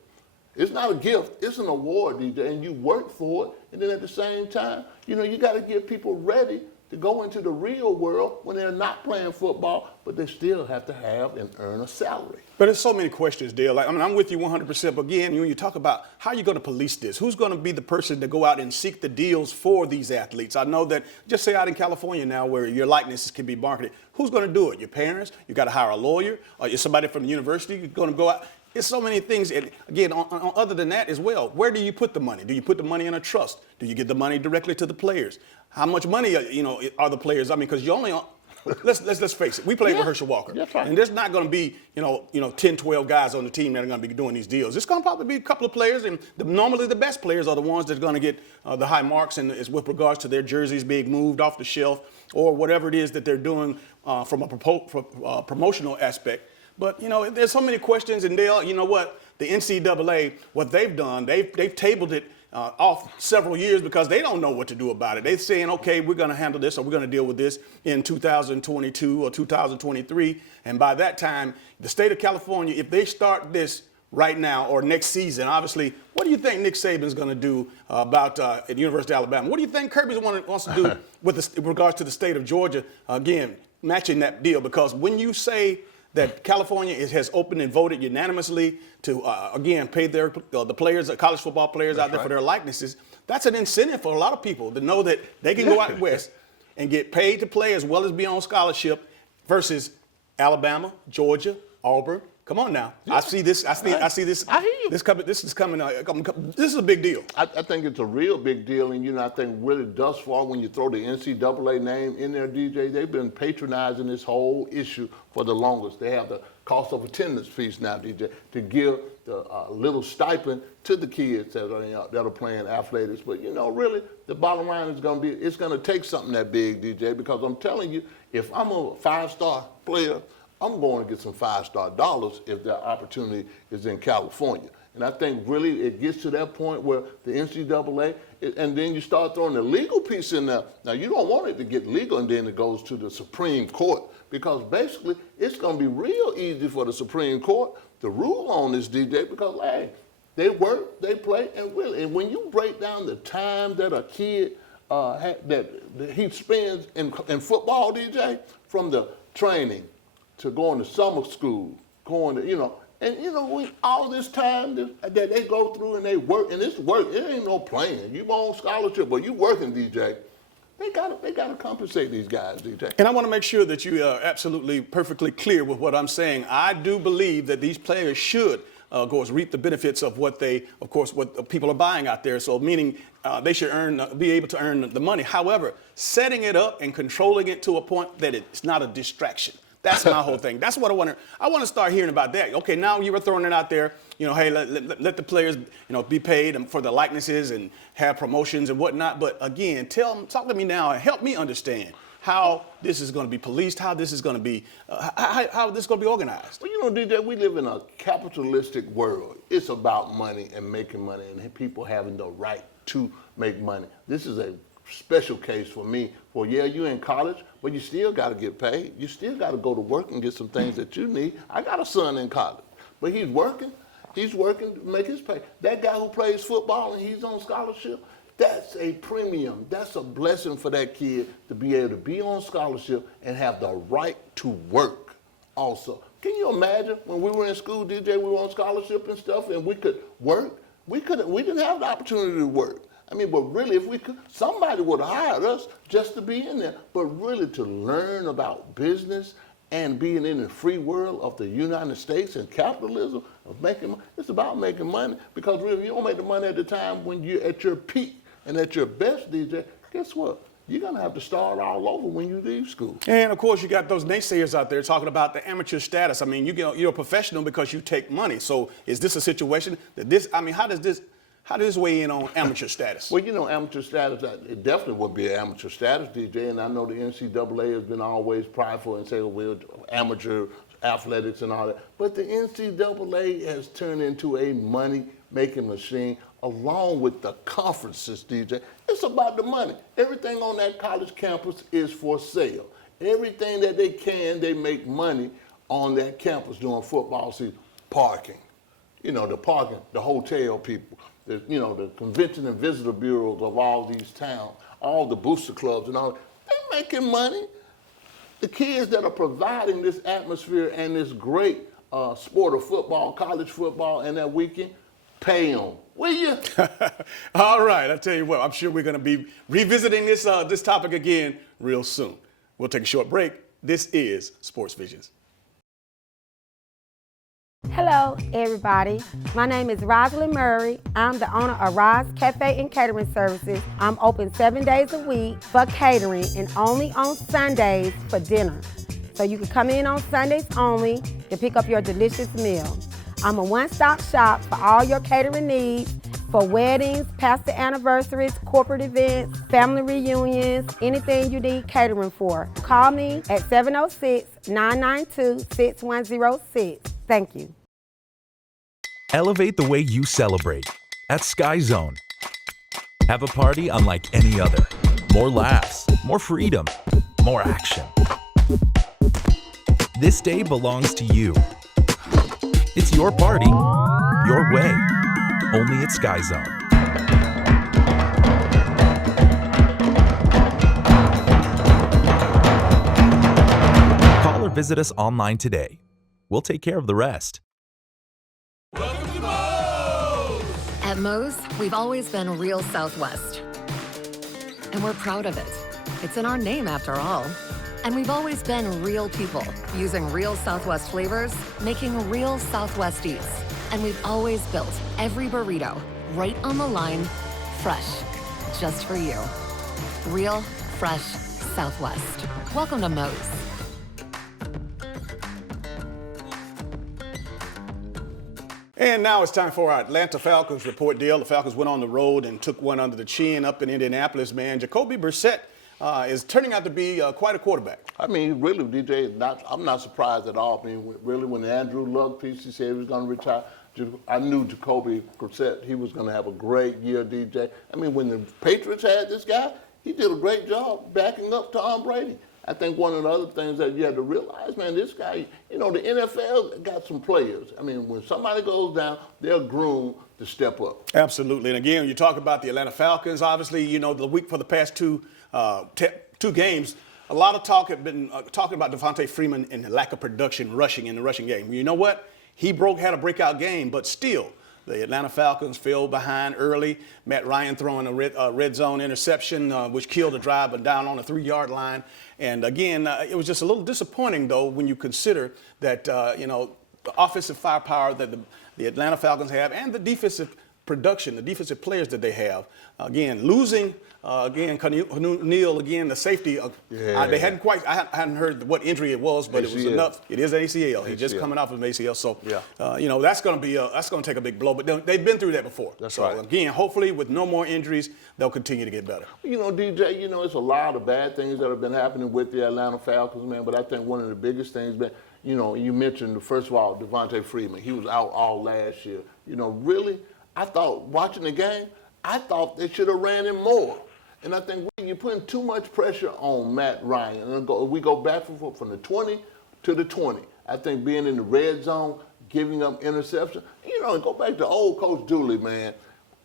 It's not a gift. It's an award, DJ, and you work for it. And then at the same time, you know, you got to get people ready to go into the real world when they're not playing football, but they still have to have and earn a salary. But there's so many questions, Dale. Like, I mean, I'm with you 100%. But again, when you talk about how you're going to police this, who's going to be the person to go out and seek the deals for these athletes? I know that, just say out in California now where your likenesses can be marketed, who's going to do it? Your parents? You got to hire a lawyer? Or you're somebody from the university? You're going to go out? It's so many things. And again, other than that as well, where do you put the money? Do you put the money in a trust? Do you get the money directly to the players? How much money, are the players? I mean, because you only, let's face it. We played with Herschel Walker. That's right. And there's not going to be, 10, 12 guys on the team that are going to be doing these deals. It's going to probably be a couple of players, and normally the best players are the ones that are going to get the high marks, and is with regards to their jerseys being moved off the shelf or whatever it is that they're doing from a promotional aspect. But, there's so many questions, and Dale, you know what? The NCAA, what they've done, they've tabled it off several years because they don't know what to do about it. They're saying, okay, we're going to handle this, or we're going to deal with this in 2022 or 2023. And by that time, the state of California, if they start this right now or next season, obviously, what do you think Nick Saban's going to do about at the University of Alabama? What do you think Kirby wants to do with regards to the state of Georgia, again, matching that deal? Because when you say that California has opened and voted unanimously to, again, pay the players, college football players out there for their likenesses, that's an incentive for a lot of people to know that they can go out west and get paid to play as well as be on scholarship versus Alabama, Georgia, Auburn. Come on now. Yeah. I see this. I see this. I hear you. This is coming. This is a big deal. I think it's a real big deal, and I think really thus far, when you throw the NCAA name in there, DJ, they've been patronizing this whole issue for the longest. They have the cost of attendance fees now, DJ, to give the little stipend to the kids that are playing athletics. But really, the bottom line is going to be it's going to take something that big, DJ, because I'm telling you, if I'm a 5-star player, I'm going to get some 5-star dollars if the opportunity is in California. And I think really it gets to that point where the NCAA, and then you start throwing the legal piece in there. Now, you don't want it to get legal and then it goes to the Supreme Court, because basically it's going to be real easy for the Supreme Court to rule on this, DJ, because, hey, they work, they play, and really, and when you break down the time that a kid that he spends in football, DJ, from the training to going to summer school, going to, all this time that they go through and they work, and it's work, it ain't no playing. You on scholarship, but you working, DJ. They gotta compensate these guys, DJ. And I want to make sure that you are absolutely perfectly clear with what I'm saying. I do believe that these players should, of course, reap the benefits of what people are buying out there. So meaning they should be able to earn the money. However, setting it up and controlling it to a point that it's not a distraction. That's my whole thing. That's what I want to start hearing about that. Okay, now you were throwing it out there, hey, let the players, be paid for the likenesses and have promotions and whatnot. But again, talk to me now and help me understand how this is going to be policed, how this is going to be, how this is going to be organized. Well, DJ, we live in a capitalistic world. It's about money and making money and people having the right to make money. This is a special case for me. Well, yeah, you're in college, but you still got to get paid. You still got to go to work and get some things that you need. I got a son in college, but he's working. He's working to make his pay. That guy who plays football and he's on scholarship, that's a premium. That's a blessing for that kid to be able to be on scholarship and have the right to work also. Can you imagine when we were in school, DJ, we were on scholarship and stuff, and we could work? We didn't have the opportunity to work. But really, if we could, somebody would have hired us just to be in there. But really to learn about business and being in the free world of the United States and capitalism, of making money, it's about making money. Because really, you don't make the money at the time when you're at your peak and at your best, DJ, guess what? You're going to have to start all over when you leave school. And, of course, you got those naysayers out there talking about the amateur status. I mean, you're a professional because you take money. So is this a situation that how does this weigh in on amateur status? Well, amateur status, it definitely would be an amateur status, DJ, and I know the NCAA has been always prideful and say, well, amateur athletics and all that. But the NCAA has turned into a money-making machine along with the conferences, DJ. It's about the money. Everything on that college campus is for sale. Everything that they make money on that campus during football season. Parking. you know, the parking, the hotel people, the, you know, the convention and visitor bureaus of all these towns, all the booster clubs and all, they're making money. The kids that are providing this atmosphere and this great sport of football, college football, and that weekend, pay them. Will you? All right, I tell you what, I'm sure we're going to be revisiting this topic again real soon. We'll take a short break. This is Sports Visions. Hello, everybody. My name is Rosalind Murray. I'm the owner of Roz Cafe and Catering Services. I'm open 7 days a week for catering and only on Sundays for dinner. So you can come in on Sundays only to pick up your delicious meal. I'm a one-stop shop for all your catering needs for weddings, pastor anniversaries, corporate events, family reunions, anything you need catering for. Call me at 706-992-6106. Thank you. Elevate the way you celebrate at Sky Zone. Have a party unlike any other. More laughs, more freedom, more action. This day belongs to you. It's your party, your way. Only at Sky Zone. Call or visit us online today. We'll take care of the rest. At Moe's, we've always been real Southwest. And we're proud of it. It's in our name after all. And we've always been real people, using real Southwest flavors, making real Southwest eats. And we've always built every burrito right on the line, fresh, just for you. Real, fresh Southwest. Welcome to Moe's. And now it's time for our Atlanta Falcons report, Dale. The Falcons went on the road and took one under the chin up in Indianapolis, man. Jacoby Brissett is turning out to be quite a quarterback. I mean, really, DJ, I'm not surprised at all. I mean, really, when the Andrew Luck piece, he said he was going to retire, I knew Jacoby Brissett, he was going to have a great year, DJ. I mean, when the Patriots had this guy, he did a great job backing up Tom Brady. I think one of the other things that you have to realize, man, this guy, you know, the NFL got some players. I mean, when somebody goes down, they're groomed to step up. Absolutely. And again, you talk about the Atlanta Falcons, obviously, you know, the week for the past two games, a lot of talk had been talking about Devontae Freeman and the lack of production rushing in the rushing game. You know what? He had a breakout game, but still, the Atlanta Falcons fell behind early. Matt Ryan throwing a red zone interception, which killed the drive, but down on the 3-yard line. And again, it was just a little disappointing, though, when you consider that, you know, the offensive firepower that the Atlanta Falcons have and the defensive production, the defensive players that they have. Again, losing, Neal, again, the safety. They hadn't quite, I hadn't heard what injury it was, but ACL. It was enough. It is ACL. He's just coming off of an ACL. So, you know, that's going to take a big blow. But they've been through that before. That's so, right. Again, hopefully with no more injuries, they'll continue to get better. You know, DJ, you know, it's a lot of bad things that have been happening with the Atlanta Falcons, man. But I think one of the biggest things, man, you know, you mentioned, first of all, Devontae Freeman. He was out all last year. You know, really, I thought, watching the game, I thought they should have ran him more. And I think you're putting too much pressure on Matt Ryan. And we go back from the 20 to the 20. I think being in the red zone, giving up interception. You know, and go back to old Coach Dooley, man,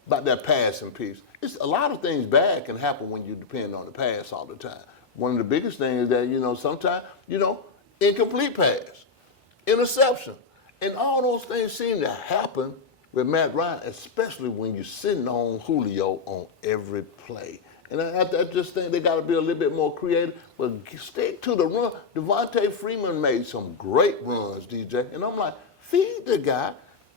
about that passing piece. It's a lot of things bad can happen when you depend on the pass all the time. One of the biggest things is that, you know, sometimes, you know, incomplete pass, interception. And all those things seem to happen with Matt Ryan, especially when you're sitting on Julio on every play. And I just think they got to be a little bit more creative, but stick to the run. Devontae Freeman made some great runs, DJ. And I'm like, feed the guy,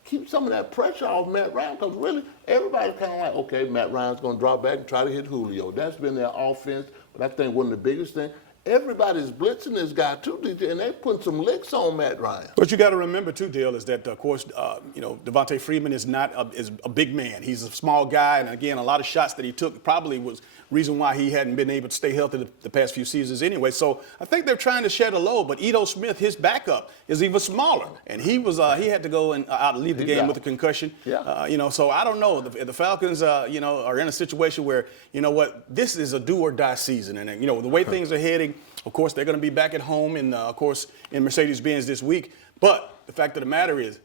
keep some of that pressure off Matt Ryan, because really, everybody's kind of like, okay, Matt Ryan's going to drop back and try to hit Julio. That's been their offense. But I think one of the biggest things, everybody's blitzing this guy too, DJ, and they putting some licks on Matt Ryan. What you got to remember too, Dale, is that of course, you know, Devontae Freeman is not is a big man. He's a small guy, and again, a lot of shots that he took probably was reason why he hadn't been able to stay healthy the past few seasons anyway. So I think they're trying to shed a load. But Ito Smith, his backup, is even smaller, and he had to go and out and leave the game with a concussion. You know, so I don't know. The Falcons, you know, are in a situation where, you know what, this is a do or die season, and you know the way things are heading. Of course, they're going to be back at home, of course, in Mercedes-Benz this week. But the fact of the matter is,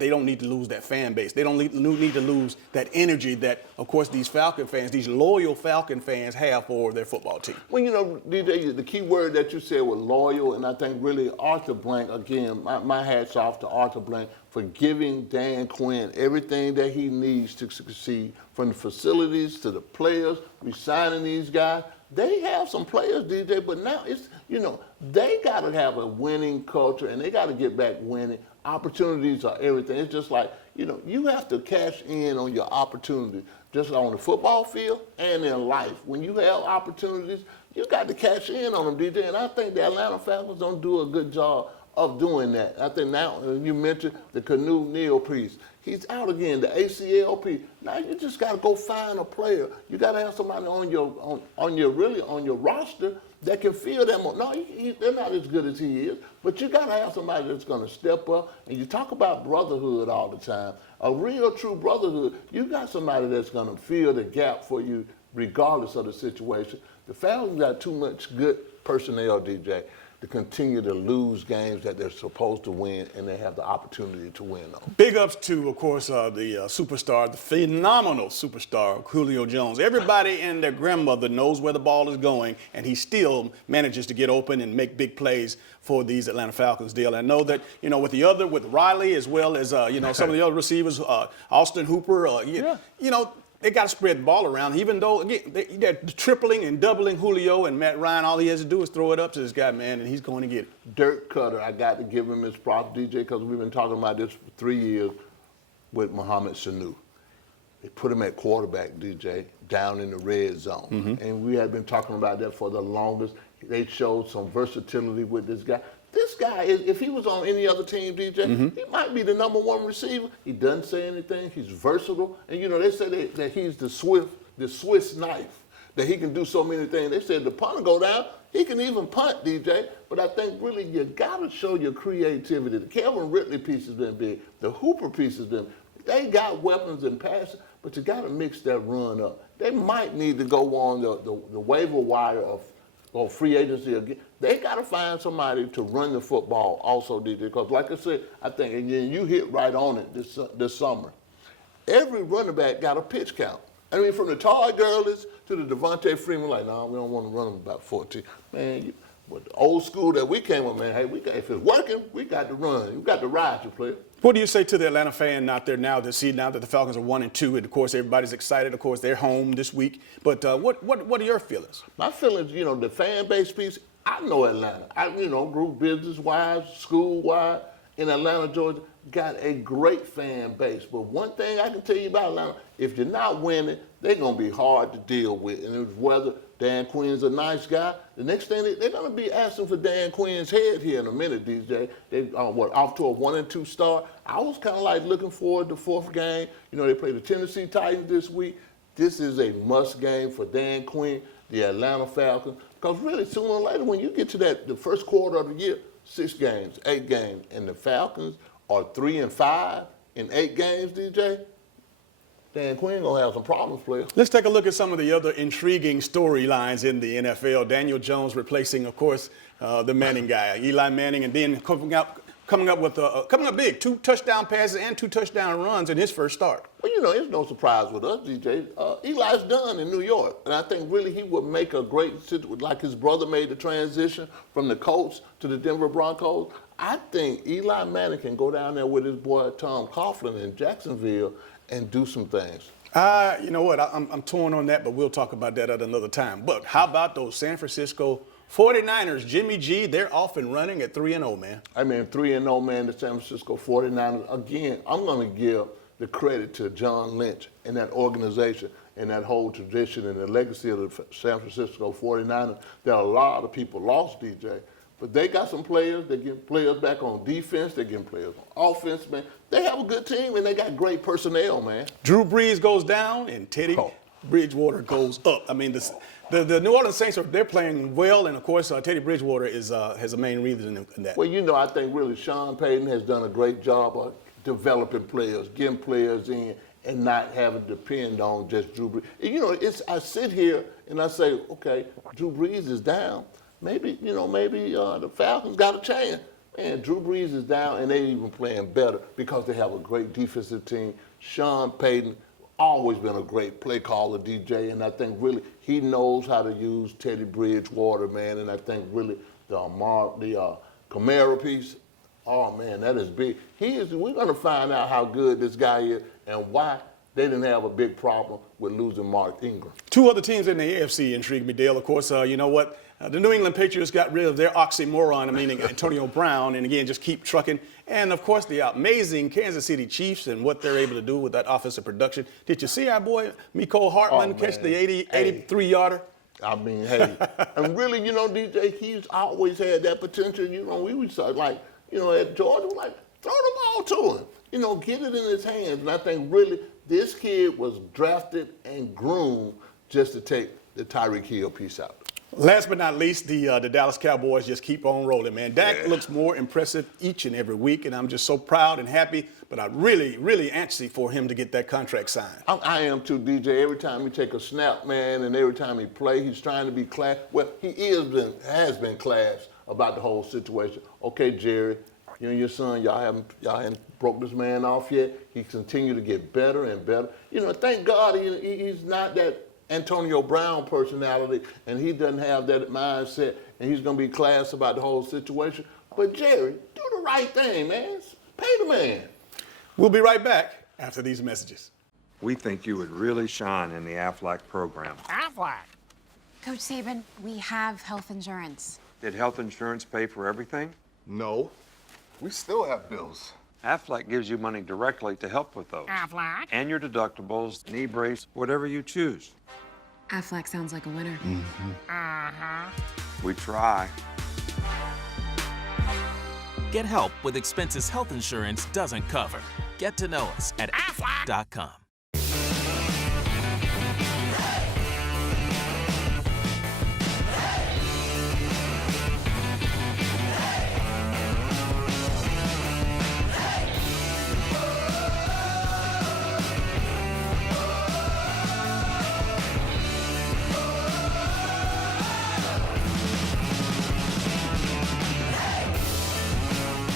they don't need to lose that fan base. They don't need to lose that energy that, of course, these Falcon fans, these loyal Falcon fans have for their football team. Well, you know, DJ, the key word that you said was loyal, and I think really Arthur Blank, again, my hat's off to Arthur Blank for giving Dan Quinn everything that he needs to succeed, from the facilities to the players, re-signing these guys. They have some players, DJ, but now it's, you know, they got to have a winning culture, and they got to get back winning. Opportunities are everything. It's just like, you know, you have to cash in on your opportunity, just on the football field and in life. When you have opportunities, you got to cash in on them, DJ. And I think the Atlanta Falcons don't do a good job of doing that. I think now, you mentioned the Canu Neal piece. He's out again, the ACL piece. Now you just got to go find a player. You got to have somebody on your roster that can fill them. No, they're not as good as he is, but you got to have somebody that's going to step up. And you talk about brotherhood all the time. A real, true brotherhood, you got somebody that's going to fill the gap for you regardless of the situation. The Falcons got too much good personnel, DJ, to continue to lose games that they're supposed to win, and they have the opportunity to win them. Big ups to, of course, the superstar, the phenomenal superstar, Julio Jones. Everybody and their grandmother knows where the ball is going, and he still manages to get open and make big plays for these Atlanta Falcons deal. I know that, you know, with Riley as well as, you know, some of the other receivers, Austin Hooper, you know, they got to spread the ball around, even though, again, they're tripling and doubling Julio and Matt Ryan. All he has to do is throw it up to this guy, man, and he's going to get it. Dirk Cutter, I got to give him his props, DJ, because we've been talking about this for 3 years with Mohamed Sanu. They put him at quarterback, DJ, down in the red zone. And we have been talking about that for the longest. They showed some versatility with this guy. This guy, if he was on any other team, DJ, he might be the #1 receiver. He doesn't say anything. He's versatile. And, you know, they say that he's the Swiss knife, that he can do so many things. They said the punter go down, he can even punt, DJ. But I think really you got to show your creativity. The Calvin Ridley piece has been big. The Hooper piece has been big. They got weapons and passes, but you got to mix that run up. They might need to go on the waiver wire of free agency again. They got to find somebody to run the football also, DJ, because like I said, I think, and you hit right on it this summer. Every running back got a pitch count. I mean, from the Todd Gurley's to the Devontae Freeman, like, no, we don't want to run them about 14. Man, with the old school that we came up, man, hey, if it's working, we got to run. You got to ride your player. What do you say to the Atlanta fan out there now that the Falcons are 1-2, and of course everybody's excited? Of course, they're home this week. But what are your feelings? My feelings, you know, the fan base piece. I know Atlanta. Group business-wise, school-wise, in Atlanta, Georgia, got a great fan base. But one thing I can tell you about Atlanta, if you're not winning, they're going to be hard to deal with. And whether Dan Quinn's a nice guy, the next thing, they're going to be asking for Dan Quinn's head here in a minute, DJ. They off to a 1-2 start. I was kind of like looking forward to the fourth game. You know, they play the Tennessee Titans this week. This is a must game for Dan Quinn, the Atlanta Falcons. Because really, sooner or later, when you get to the first quarter of the year, 6 games, 8 games, and the Falcons are 3-5 in 8 games, DJ, Dan Quinn gonna have some problems, player. Let's take a look at some of the other intriguing storylines in the NFL. Daniel Jones replacing, of course, the Manning guy, Eli Manning, and then coming up big, 2 touchdown passes and 2 touchdown runs in his first start. Well, you know, it's no surprise with us, DJ. Eli's done in New York, and I think really he would make a great, like his brother made the transition from the Colts to the Denver Broncos. I think Eli Manning can go down there with his boy Tom Coughlin in Jacksonville and do some things. You know what? I'm torn on that, but we'll talk about that at another time. But how about those San Francisco 49ers, Jimmy G, they're off and running at 3-0, man. I mean, 3-0, man, the San Francisco 49ers. Again, I'm going to give the credit to John Lynch and that organization and that whole tradition and the legacy of the San Francisco 49ers. There are a lot of people lost, DJ, but they got some players. They're getting players back on defense. They're getting players on offense, man. They have a good team, and they got great personnel, man. Drew Brees goes down, and Teddy Bridgewater goes up. I mean, the New Orleans Saints they're playing well, and of course Teddy Bridgewater has a main reason in that. Well, you know, I think really Sean Payton has done a great job of developing players, getting players in, and not having to depend on just Drew Brees. And, you know, I sit here and I say, okay, Drew Brees is down. Maybe the Falcons got a chance. Man, Drew Brees is down, and they even playing better because they have a great defensive team. Sean Payton, always been a great play caller, DJ, and I think really he knows how to use Teddy Bridgewater, man, and I think really the Kamara piece, oh, man, that is big. We're going to find out how good this guy is and why they didn't have a big problem with losing Mark Ingram. Two other teams in the AFC intrigue me, Dale. Of course, you know what? The New England Patriots got rid of their oxymoron, meaning Antonio Brown, and again, just keep trucking. And, of course, the amazing Kansas City Chiefs and what they're able to do with that offensive production. Did you see our boy Mecole Hardman catch the 83-yarder? I mean, hey, and really, you know, DJ, he's always had that potential. You know, we would say, like, you know, at Georgia, we're like, throw the ball to him. You know, get it in his hands. And I think really this kid was drafted and groomed just to take the Tyreek Hill piece out. Last but not least, the Dallas Cowboys just keep on rolling, man. Dak looks more impressive each and every week, and I'm just so proud and happy, but I'm really, really anxious for him to get that contract signed. I am too, DJ. Every time he take a snap, man, and every time he play, he's trying to be class. Well, he has been class about the whole situation. Okay, Jerry, you and your son, y'all haven't broke this man off yet. He continue to get better and better. You know, thank God he's not that Antonio Brown personality, and he doesn't have that mindset, and he's going to be class about the whole situation. But, Jerry, do the right thing, man. Pay the man. We'll be right back after these messages. We think you would really shine in the Aflac program. Aflac? Coach Saban, we have health insurance. Did health insurance pay for everything? No. We still have bills. Aflac gives you money directly to help with those. Aflac? And your deductibles, knee brace, whatever you choose. Aflac sounds like a winner. We try. Get help with expenses health insurance doesn't cover. Get to know us at Aflac.com.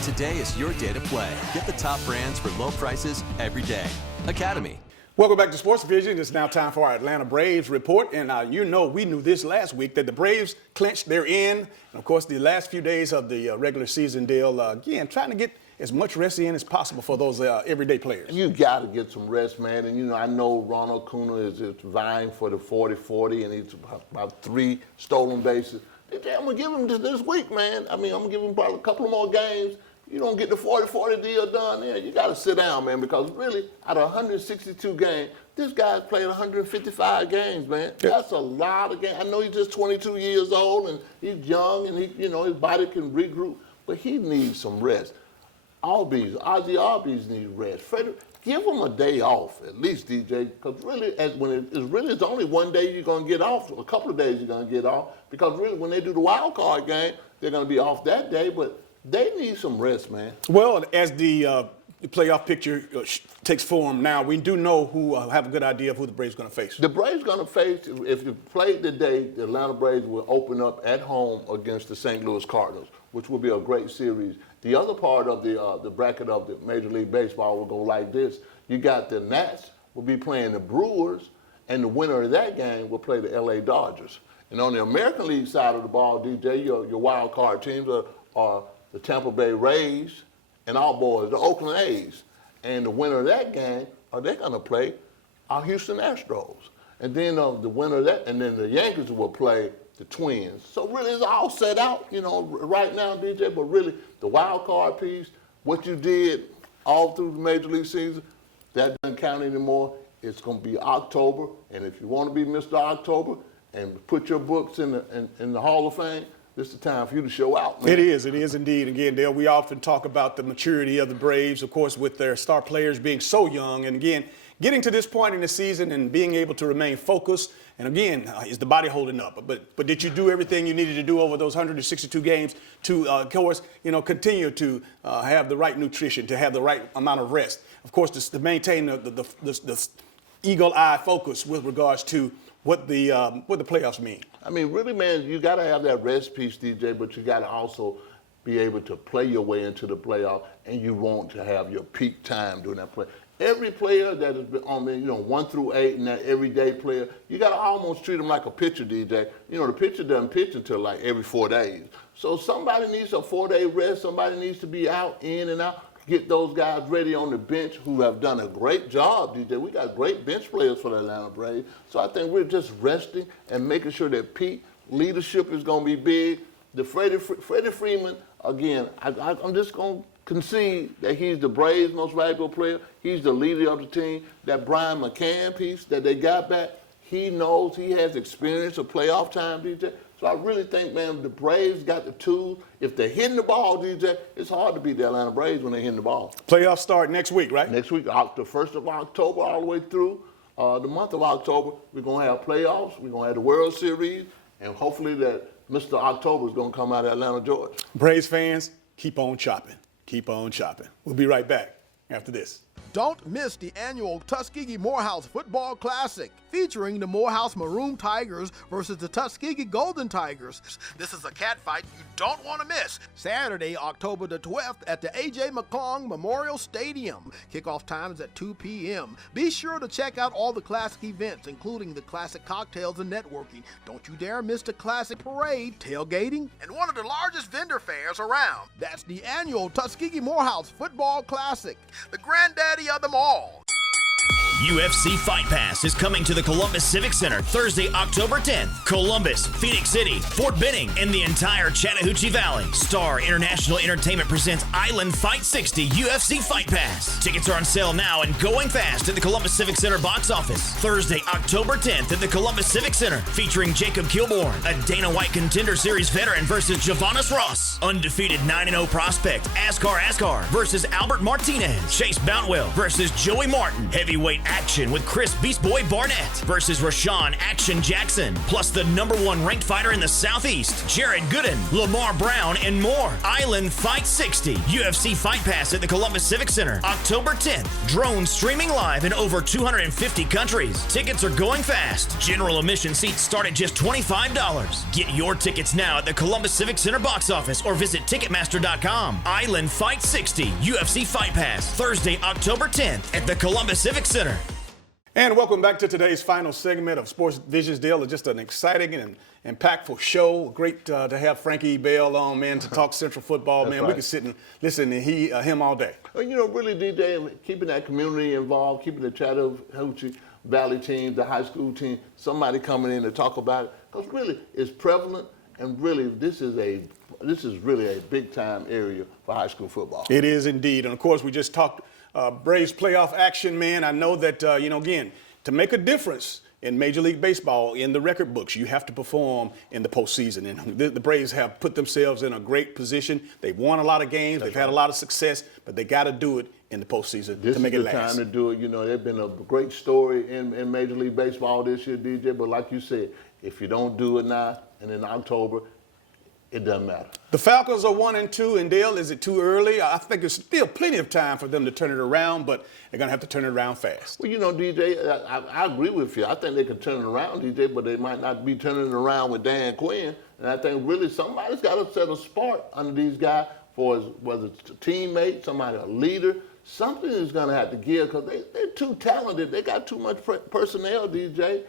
Today is your day to play. Get the top brands for low prices every day. Academy. Welcome back to Sports Vision. It's now time for our Atlanta Braves report. And you know, we knew this last week that the Braves clinched their in. And of course, the last few days of the regular season deal, again, trying to get as much rest in as possible for those everyday players. You got to get some rest, man. And, you know, I know Ronald Acuna is vying for the 40-40, and he's about 3 stolen bases. I'm going to give him this week, man. I mean, I'm going to give him probably a couple of more games. You don't get the 40-40 deal done there, you got to sit down, man, because really, out of 162 games, this guy's played 155 games, man. That's a lot of games. I know he's just 22 years old, and he's young, and his body can regroup, but he needs some rest. Ozzie Albies needs rest. Frederick, give him a day off, at least, DJ, because really, it's only one day you're going to get off, a couple of days you're going to get off, because really, when they do the wild card game, they're going to be off that day, but they need some rest, man. Well, as the playoff picture takes form now, we do know who have a good idea of who the Braves are going to face. The Braves going to face, if you played today, the Atlanta Braves will open up at home against the St. Louis Cardinals, which will be a great series. The other part of the bracket of the Major League Baseball will go like this. You got the Nats will be playing the Brewers, and the winner of that game will play the L.A. Dodgers. And on the American League side of the ball, DJ, your wild card teams are the Tampa Bay Rays, and our boys, the Oakland A's. And the winner of that game, they're going to play our Houston Astros. And then the winner of that, and then the Yankees will play the Twins. So really, it's all set out, right now, DJ. But really, the wild card piece, what you did all through the Major League season, that doesn't count anymore. It's going to be October, and if you want to be Mr. October and put your books in the Hall of Fame, this is the time for you to show out, man. It is indeed. Again, Dale, we often talk about the maturity of the Braves, of course, with their star players being so young. And again, getting to this point in the season and being able to remain focused. And again, is the body holding up? But did you do everything you needed to do over those 162 games to, of course, continue to have the right nutrition, to have the right amount of rest? Of course, to maintain the eagle-eye focus with regards to what the playoffs mean. I mean, really, man, you got to have that rest piece, DJ, but you got to also be able to play your way into the playoff, and you want to have your peak time during that play. Every player that has been on the 1 through 8 and that everyday player, you got to almost treat them like a pitcher, DJ. The pitcher doesn't pitch until like every 4 days. So somebody needs a 4-day rest. Somebody needs to be out, in and out. Get those guys ready on the bench who have done a great job, DJ. We got great bench players for the Atlanta Braves. So I think we're just resting and making sure that peak leadership is going to be big. The Freddie Freeman, again, I'm just going to concede that he's the Braves' most valuable player. He's the leader of the team. That Brian McCann piece that they got back, he knows, he has experience of playoff time, DJ. So I really think, man, the Braves got the tools. If they're hitting the ball, DJ, it's hard to beat the Atlanta Braves when they're hitting the ball. Playoffs start next week, right? Next week, the 1st of October all the way through the month of October. We're going to have playoffs. We're going to have the World Series. And hopefully that Mr. October is going to come out of Atlanta, Georgia. Braves fans, keep on chopping. Keep on chopping. We'll be right back after this. Don't miss the annual Tuskegee Morehouse Football Classic, featuring the Morehouse Maroon Tigers versus the Tuskegee Golden Tigers. This is a cat fight you don't want to miss. Saturday, October the 12th at the A.J. McClung Memorial Stadium. Kickoff time is at 2 p.m. Be sure to check out all the classic events, including the classic cocktails and networking. Don't you dare miss the classic parade, tailgating, and one of the largest vendor fairs around. That's the annual Tuskegee Morehouse Football Classic, the granddaddy of them all. UFC Fight Pass is coming to the Columbus Civic Center Thursday, October 10th. Columbus, Phoenix City, Fort Benning, and the entire Chattahoochee Valley. Star International Entertainment presents Island Fight 60 UFC Fight Pass. Tickets are on sale now and going fast at the Columbus Civic Center box office. Thursday, October 10th at the Columbus Civic Center, featuring Jacob Kilborn, a Dana White Contender Series veteran versus Javonis Ross. Undefeated 9-0 prospect Askar versus Albert Martinez. Chase Boutwell versus Joey Martin. Heavyweight action with Chris Beast Boy Barnett versus Rashawn Action Jackson, plus the #1 ranked fighter in the Southeast, Jared Gooden, Lamar Brown, and more. Island Fight 60 UFC Fight Pass at the Columbus Civic Center, October 10th. Drones streaming live in over 250 countries. Tickets are going fast. General admission seats start at just $25. Get your tickets now at the Columbus Civic Center box office or visit Ticketmaster.com. Island Fight 60 UFC Fight Pass, Thursday, October 10th at the Columbus Civic Center. And welcome back to today's final segment of Sports Visions Deal. It's just an exciting and impactful show. Great to have Frankie Bell on, man, to talk Central football, man. Right. We can sit and listen to him all day. Well, really, DJ, keeping that community involved, keeping the Chattahoochee Valley team, the high school team, somebody coming in to talk about it, because really it's prevalent, and really this is really a big-time area for high school football. It is indeed. And, of course, we just talked Braves playoff action, man. I know that, again, to make a difference in Major League Baseball, in the record books, you have to perform in the postseason. And the Braves have put themselves in a great position. They've won a lot of games. They've had a lot of success, but they got to do it in the postseason to make it last. This is the time to do it. There's been a great story in Major League Baseball this year, DJ, but like you said, if you don't do it now and in October, it doesn't matter. The Falcons are 1-2, and Dale, is it too early? I think there's still plenty of time for them to turn it around, but they're going to have to turn it around fast. Well, DJ, I agree with you. I think they can turn it around, DJ, but they might not be turning it around with Dan Quinn. And I think really somebody's got to set a spark under these guys, whether it's a teammate, somebody, a leader. Something is going to have to give, because they're too talented. They got too much personnel, DJ.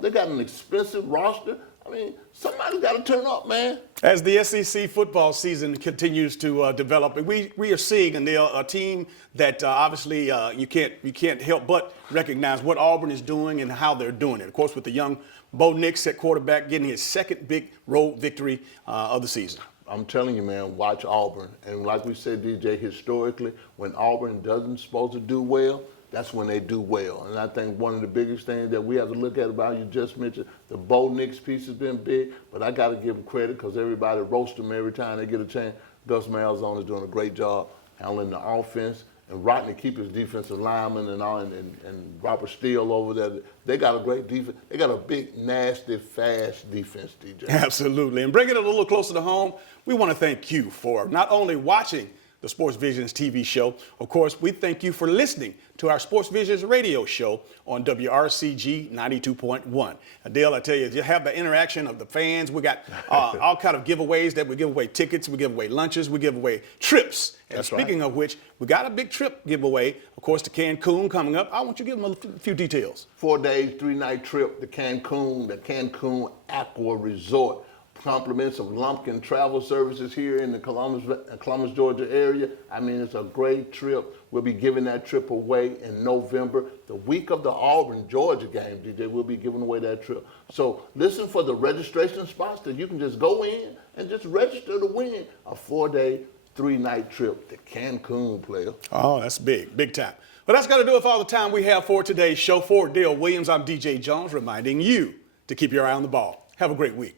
They got an expensive roster. I mean, somebody's got to turn up, man. As the SEC football season continues to develop, we are seeing a team that obviously you can't help but recognize what Auburn is doing and how they're doing it. Of course, with the young Bo Nix at quarterback getting his second big road victory of the season. I'm telling you, man, watch Auburn. And like we said, DJ, historically, when Auburn doesn't supposed to do well, that's when they do well. And I think one of the biggest things that we have to look at about, you just mentioned, the Bo Nix piece has been big, but I got to give him credit because everybody roasts him every time they get a chance. Gus Malzahn is doing a great job handling the offense, and Rodney Keeper's defensive lineman and Robert Steele over there. They got a great defense. They got a big, nasty, fast defense, DJ. Absolutely. And bringing it a little closer to home, we want to thank you for not only watching the the Sports Visions TV show. Of course, we thank you for listening to our Sports Visions radio show on WRCG 92.1. Dale, I tell you, you have the interaction of the fans. We got all kind of giveaways that we give away tickets, we give away lunches, we give away trips. And That's speaking right. of which, we got a big trip giveaway, of course, to Cancun coming up. I want you to give them a few details. 4 days, 3-night trip to Cancun, the Cancun Aqua Resort. Compliments of Lumpkin Travel Services here in the Columbus, Georgia area. I mean, it's a great trip. We'll be giving that trip away in November, the week of the Auburn, Georgia game, DJ. We'll be giving away that trip. So listen for the registration spots that you can just go in and just register to win a 4-day, 3-night trip to Cancun, player. Oh, that's big, big time. Well, that's got to do it for all the time we have for today's show. For Dale Williams, I'm DJ Jones, reminding you to keep your eye on the ball. Have a great week.